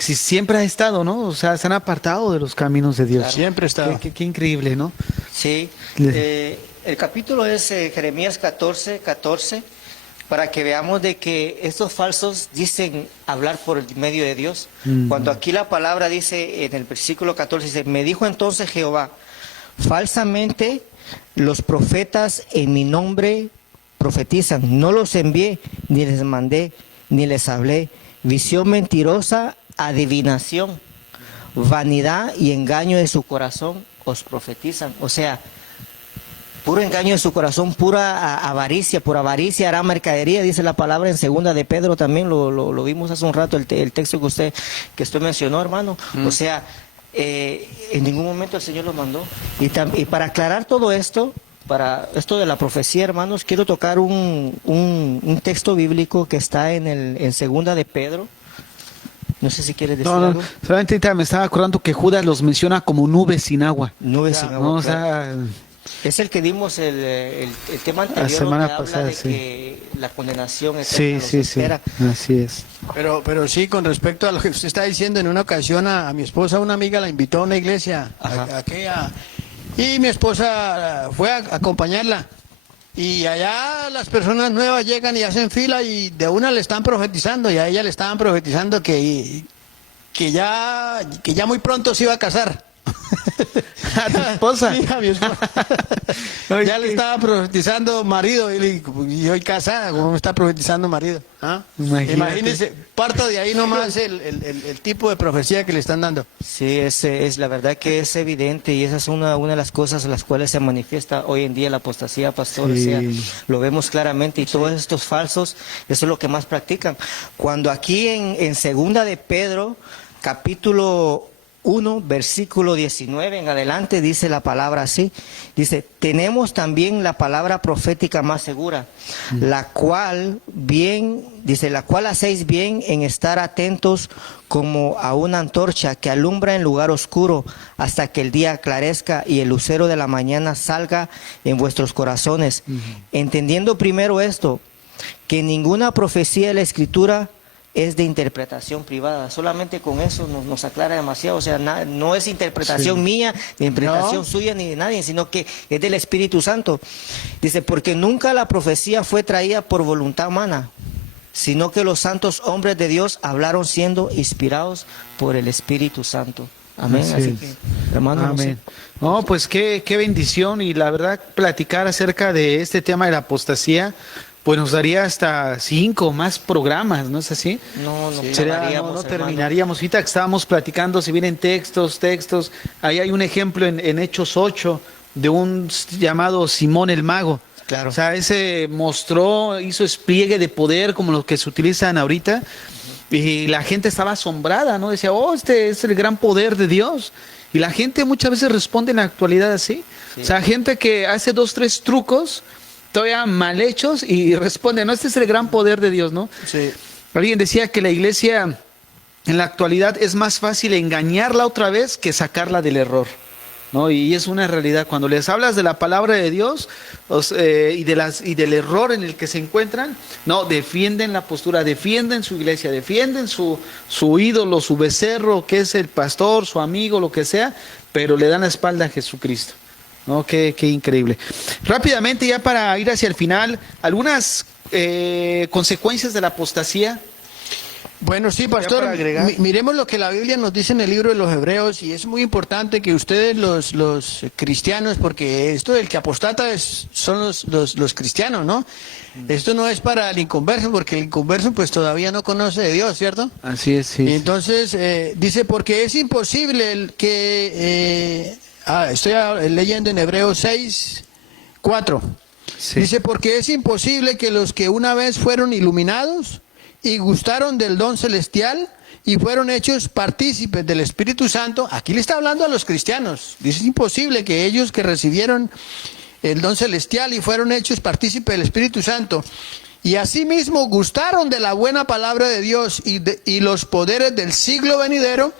siempre ha estado, ¿no? O sea, se han apartado de los caminos de Dios. Claro. Siempre está. Qué increíble, ¿no? Sí. El capítulo es Jeremías 14:14, para que veamos de que estos falsos dicen hablar por el medio de Dios. Cuando aquí la palabra dice, en el versículo 14, dice, me dijo entonces Jehová, falsamente los profetas en mi nombre profetizan, no los envié, ni les mandé, ni les hablé. Visión mentirosa, adivinación, vanidad y engaño de su corazón os profetizan. O sea, puro engaño de su corazón, pura avaricia, por avaricia hará mercadería, dice la palabra en segunda de Pedro también, lo vimos hace un rato, el texto que usted mencionó, hermano. O sea, en ningún momento el Señor lo mandó. Y para aclarar todo esto, para esto de la profecía, hermanos, quiero tocar un texto bíblico que está en segunda de Pedro. No sé si quieres decir algo. Solamente ahorita me estaba acordando que Judas los menciona como nubes sin agua. Nubes sin agua. No, claro. Es el que dimos el tema anterior, la semana donde pasada, habla de que la condenación eterna nos sí. espera. Así es. Pero sí, con respecto a lo que usted está diciendo, en una ocasión a mi esposa, una amiga la invitó a una iglesia, y mi esposa fue a acompañarla. Y allá las personas nuevas llegan y hacen fila y de una le están profetizando, y a ella le estaban profetizando que ya muy pronto se iba a casar. ¿A tu esposa? Sí, a mi esposa. Ya le estaba profetizando marido y yo casada, ¿cómo me está profetizando marido? ¿Ah? Imagínese, parto de ahí nomás el tipo de profecía que le están dando. Sí, es la verdad que es evidente y esa es una de las cosas en las cuales se manifiesta hoy en día la apostasía, pastor. O sea, lo vemos claramente y todos estos falsos, eso es lo que más practican. Cuando aquí en segunda de Pedro, capítulo 1, versículo 19 en adelante, dice la palabra así, dice, tenemos también la palabra profética más segura, la cual hacéis bien en estar atentos como a una antorcha que alumbra en lugar oscuro hasta que el día aclarezca y el lucero de la mañana salga en vuestros corazones. Entendiendo primero esto, que ninguna profecía de la Escritura es de interpretación privada. Solamente con eso nos aclara demasiado. O sea, no es interpretación mía, ni interpretación suya, ni de nadie, sino que es del Espíritu Santo. Dice, porque nunca la profecía fue traída por voluntad humana, sino que los santos hombres de Dios hablaron siendo inspirados por el Espíritu Santo. Amén. Así que, hermano, amén. No, pues qué bendición, y la verdad platicar acerca de este tema de la apostasía, pues nos daría hasta 5 más programas, ¿no es así? No terminaríamos. Ahorita que estábamos platicando, si vienen textos, ahí hay un ejemplo en Hechos 8 de un llamado Simón el Mago. Claro. O sea, ese hizo despliegue de poder como los que se utilizan ahorita, y la gente estaba asombrada, ¿no? Decía, este es el gran poder de Dios. Y la gente muchas veces responde en la actualidad así. Sí. O sea, gente que hace 2, 3 trucos todavía mal hechos y responde, no, este es el gran poder de Dios, ¿no? Sí. Alguien decía que la iglesia en la actualidad es más fácil engañarla otra vez que sacarla del error, ¿no? Y es una realidad. Cuando les hablas de la palabra de Dios y del error en el que se encuentran, no, defienden la postura, defienden su iglesia, defienden su ídolo, su becerro, que es el pastor, su amigo, lo que sea, pero le dan la espalda a Jesucristo. No, qué increíble. Rápidamente, ya para ir hacia el final, algunas consecuencias de la apostasía. Bueno, sí, pastor, miremos lo que la Biblia nos dice en el libro de los Hebreos, y es muy importante que ustedes los cristianos, porque esto del que apostata son los cristianos, ¿no? Esto no es para el inconverso, porque el inconverso pues todavía no conoce de Dios, ¿cierto? Así es, sí. Y entonces dice, porque es imposible estoy leyendo en Hebreos 6:4. Sí. Dice, porque es imposible que los que una vez fueron iluminados y gustaron del don celestial y fueron hechos partícipes del Espíritu Santo, aquí le está hablando a los cristianos, dice, es imposible que ellos que recibieron el don celestial y fueron hechos partícipes del Espíritu Santo, y asimismo gustaron de la buena palabra de Dios y los poderes del siglo venidero,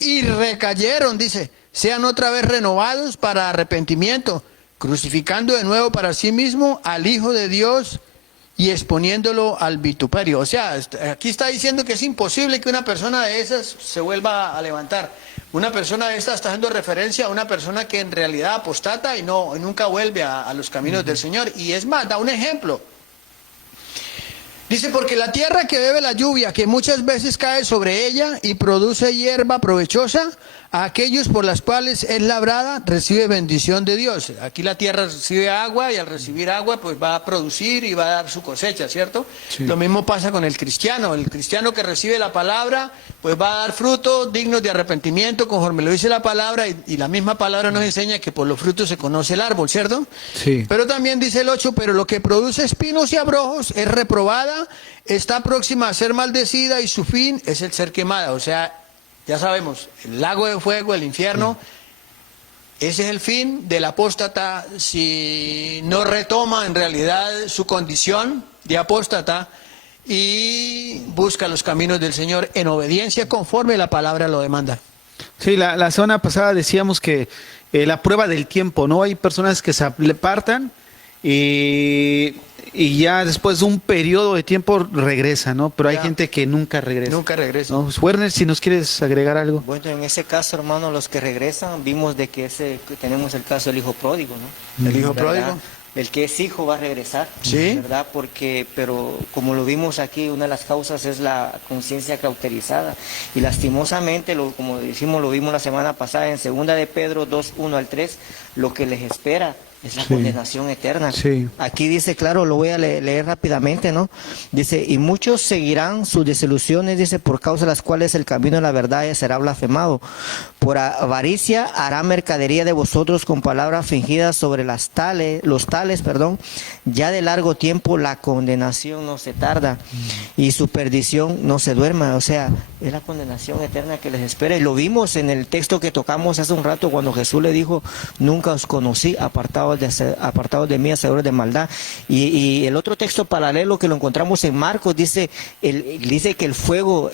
y recayeron, dice, sean otra vez renovados para arrepentimiento, crucificando de nuevo para sí mismo al Hijo de Dios y exponiéndolo al vituperio. O sea, aquí está diciendo que es imposible que una persona de esas se vuelva a levantar. Una persona de estas está haciendo referencia a una persona que en realidad apostata y nunca vuelve a los caminos del Señor. Y es más, da un ejemplo. Dice, porque la tierra que bebe la lluvia, que muchas veces cae sobre ella y produce hierba provechosa, a aquellos por las cuales es labrada, recibe bendición de Dios. Aquí la tierra recibe agua, y al recibir agua pues va a producir y va a dar su cosecha, ¿cierto? Sí. Lo mismo pasa con el cristiano que recibe la palabra pues va a dar frutos dignos de arrepentimiento conforme lo dice la palabra, y la misma palabra nos enseña que por los frutos se conoce el árbol, ¿cierto? Sí. Pero también dice el 8, pero lo que produce espinos y abrojos es reprobada, está próxima a ser maldecida, y su fin es el ser quemada. O sea, ya sabemos, el lago de fuego, el infierno, ese es el fin del apóstata si no retoma en realidad su condición de apóstata y busca los caminos del Señor en obediencia conforme la palabra lo demanda. Sí, la semana pasada decíamos que la prueba del tiempo, ¿no? Hay personas que se apartan y ya después de un periodo de tiempo regresa, ¿no? Pero hay gente que nunca regresa. Nunca regresa. ¿No? Werner, si nos quieres agregar algo. Bueno, en ese caso, hermano, los que regresan, vimos de que tenemos el caso del hijo pródigo, ¿no? El hijo pródigo. El que es hijo va a regresar, ¿sí? ¿Verdad? Pero como lo vimos aquí, una de las causas es la conciencia cauterizada. Y lastimosamente, como decimos, lo vimos la semana pasada en 2 de Pedro 2:1-3, lo que les espera es la condenación eterna. Sí. Aquí dice, claro, lo voy a leer rápidamente, ¿no? Dice, y muchos seguirán sus desilusiones, dice, por causa de las cuales el camino de la verdad será blasfemado. Por avaricia hará mercadería de vosotros con palabras fingidas sobre los tales, ya de largo tiempo la condenación no se tarda y su perdición no se duerma. O sea, es la condenación eterna que les espera. Y lo vimos en el texto que tocamos hace un rato cuando Jesús le dijo, nunca os conocí, apartados de mí, hacedores de maldad. Y el otro texto paralelo que lo encontramos en Marcos dice que el fuego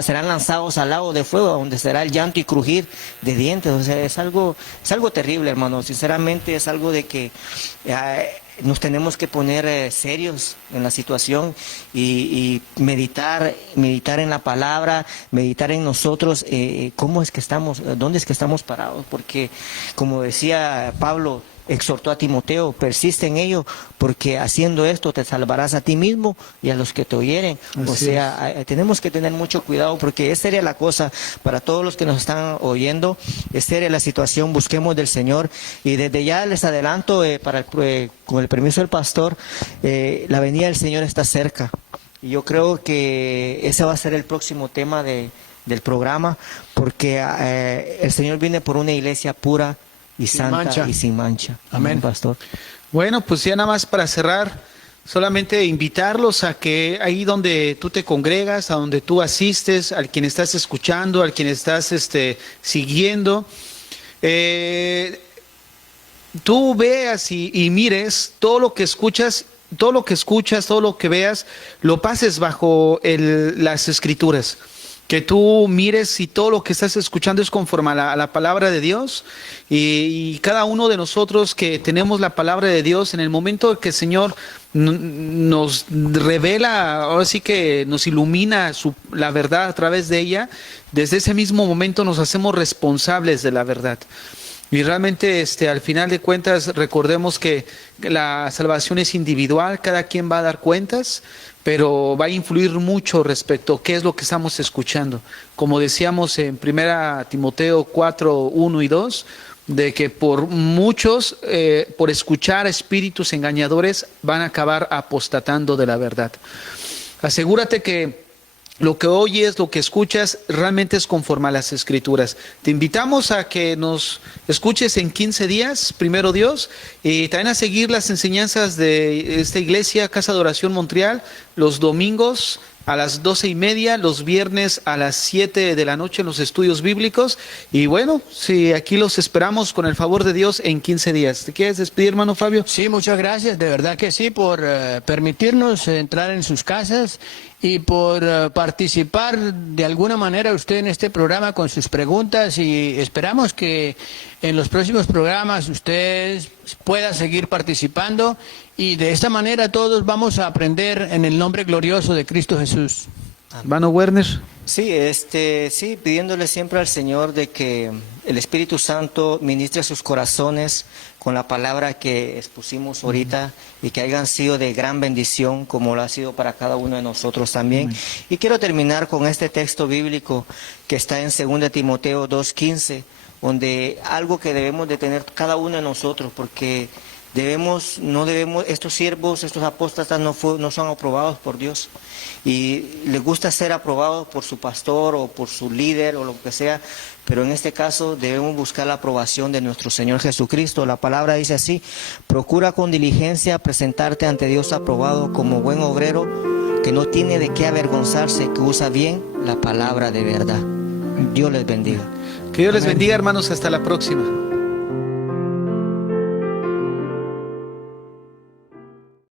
serán lanzados al lago de fuego, donde será el llanto y crujir de dientes. O sea, es algo terrible, hermano. Sinceramente es algo de que nos tenemos que poner serios en la situación y meditar en la palabra, meditar en nosotros, cómo es que estamos, dónde es que estamos parados, porque como decía Pablo, exhortó a Timoteo, persiste en ello, porque haciendo esto te salvarás a ti mismo y a los que te oyeren. O sea, tenemos que tener mucho cuidado, porque esa sería la cosa para todos los que nos están oyendo, esa sería la situación, busquemos del Señor. Y desde ya les adelanto, con el permiso del pastor, la venida del Señor está cerca. Y yo creo que ese va a ser el próximo tema del programa, porque el Señor viene por una iglesia pura y santa y sin mancha. Amén, pastor. Bueno, pues ya nada más para cerrar, solamente invitarlos a que ahí donde tú te congregas, a donde tú asistes, al quien estás escuchando, al quien estás siguiendo, tú veas y mires todo lo que escuchas, todo lo que veas, lo pases bajo las Escrituras. Que tú mires si todo lo que estás escuchando es conforme a la palabra de Dios, y cada uno de nosotros que tenemos la palabra de Dios, en el momento que el Señor nos revela, ahora sí que nos ilumina la verdad a través de ella, desde ese mismo momento nos hacemos responsables de la verdad. Y realmente al final de cuentas recordemos que la salvación es individual, cada quien va a dar cuentas, pero va a influir mucho respecto a qué es lo que estamos escuchando. Como decíamos en 1 Timoteo 4, 1 y 2, de que por muchos, por escuchar espíritus engañadores, van a acabar apostatando de la verdad. Asegúrate que lo que oyes, lo que escuchas, realmente es conforme a las Escrituras. Te invitamos a que nos escuches en 15 días, primero Dios, y también a seguir las enseñanzas de esta iglesia, Casa de Oración Montreal, los domingos a las 12:30, los viernes a las 7 de la noche en los estudios bíblicos. Y bueno, sí, aquí los esperamos con el favor de Dios en 15 días. ¿Te quieres despedir, hermano Fabio? Sí, muchas gracias, de verdad que sí, por permitirnos entrar en sus casas y por participar de alguna manera usted en este programa con sus preguntas, y esperamos que en los próximos programas usted pueda seguir participando, y de esta manera todos vamos a aprender en el nombre glorioso de Cristo Jesús. Hermano Werner. Sí, sí, pidiéndole siempre al Señor de que el Espíritu Santo ministre sus corazones con la palabra que expusimos ahorita, y que hayan sido de gran bendición como lo ha sido para cada uno de nosotros también. Y quiero terminar con este texto bíblico que está en 2 Timoteo 2:15, donde algo que debemos de tener cada uno de nosotros, porque no debemos, estos siervos, estos apóstatas no son aprobados por Dios, y les gusta ser aprobados por su pastor o por su líder o lo que sea, pero en este caso debemos buscar la aprobación de nuestro Señor Jesucristo. La palabra dice así: procura con diligencia presentarte ante Dios aprobado como buen obrero, que no tiene de qué avergonzarse, que usa bien la palabra de verdad. Dios les bendiga. Que Dios les bendiga, hermanos, hasta la próxima.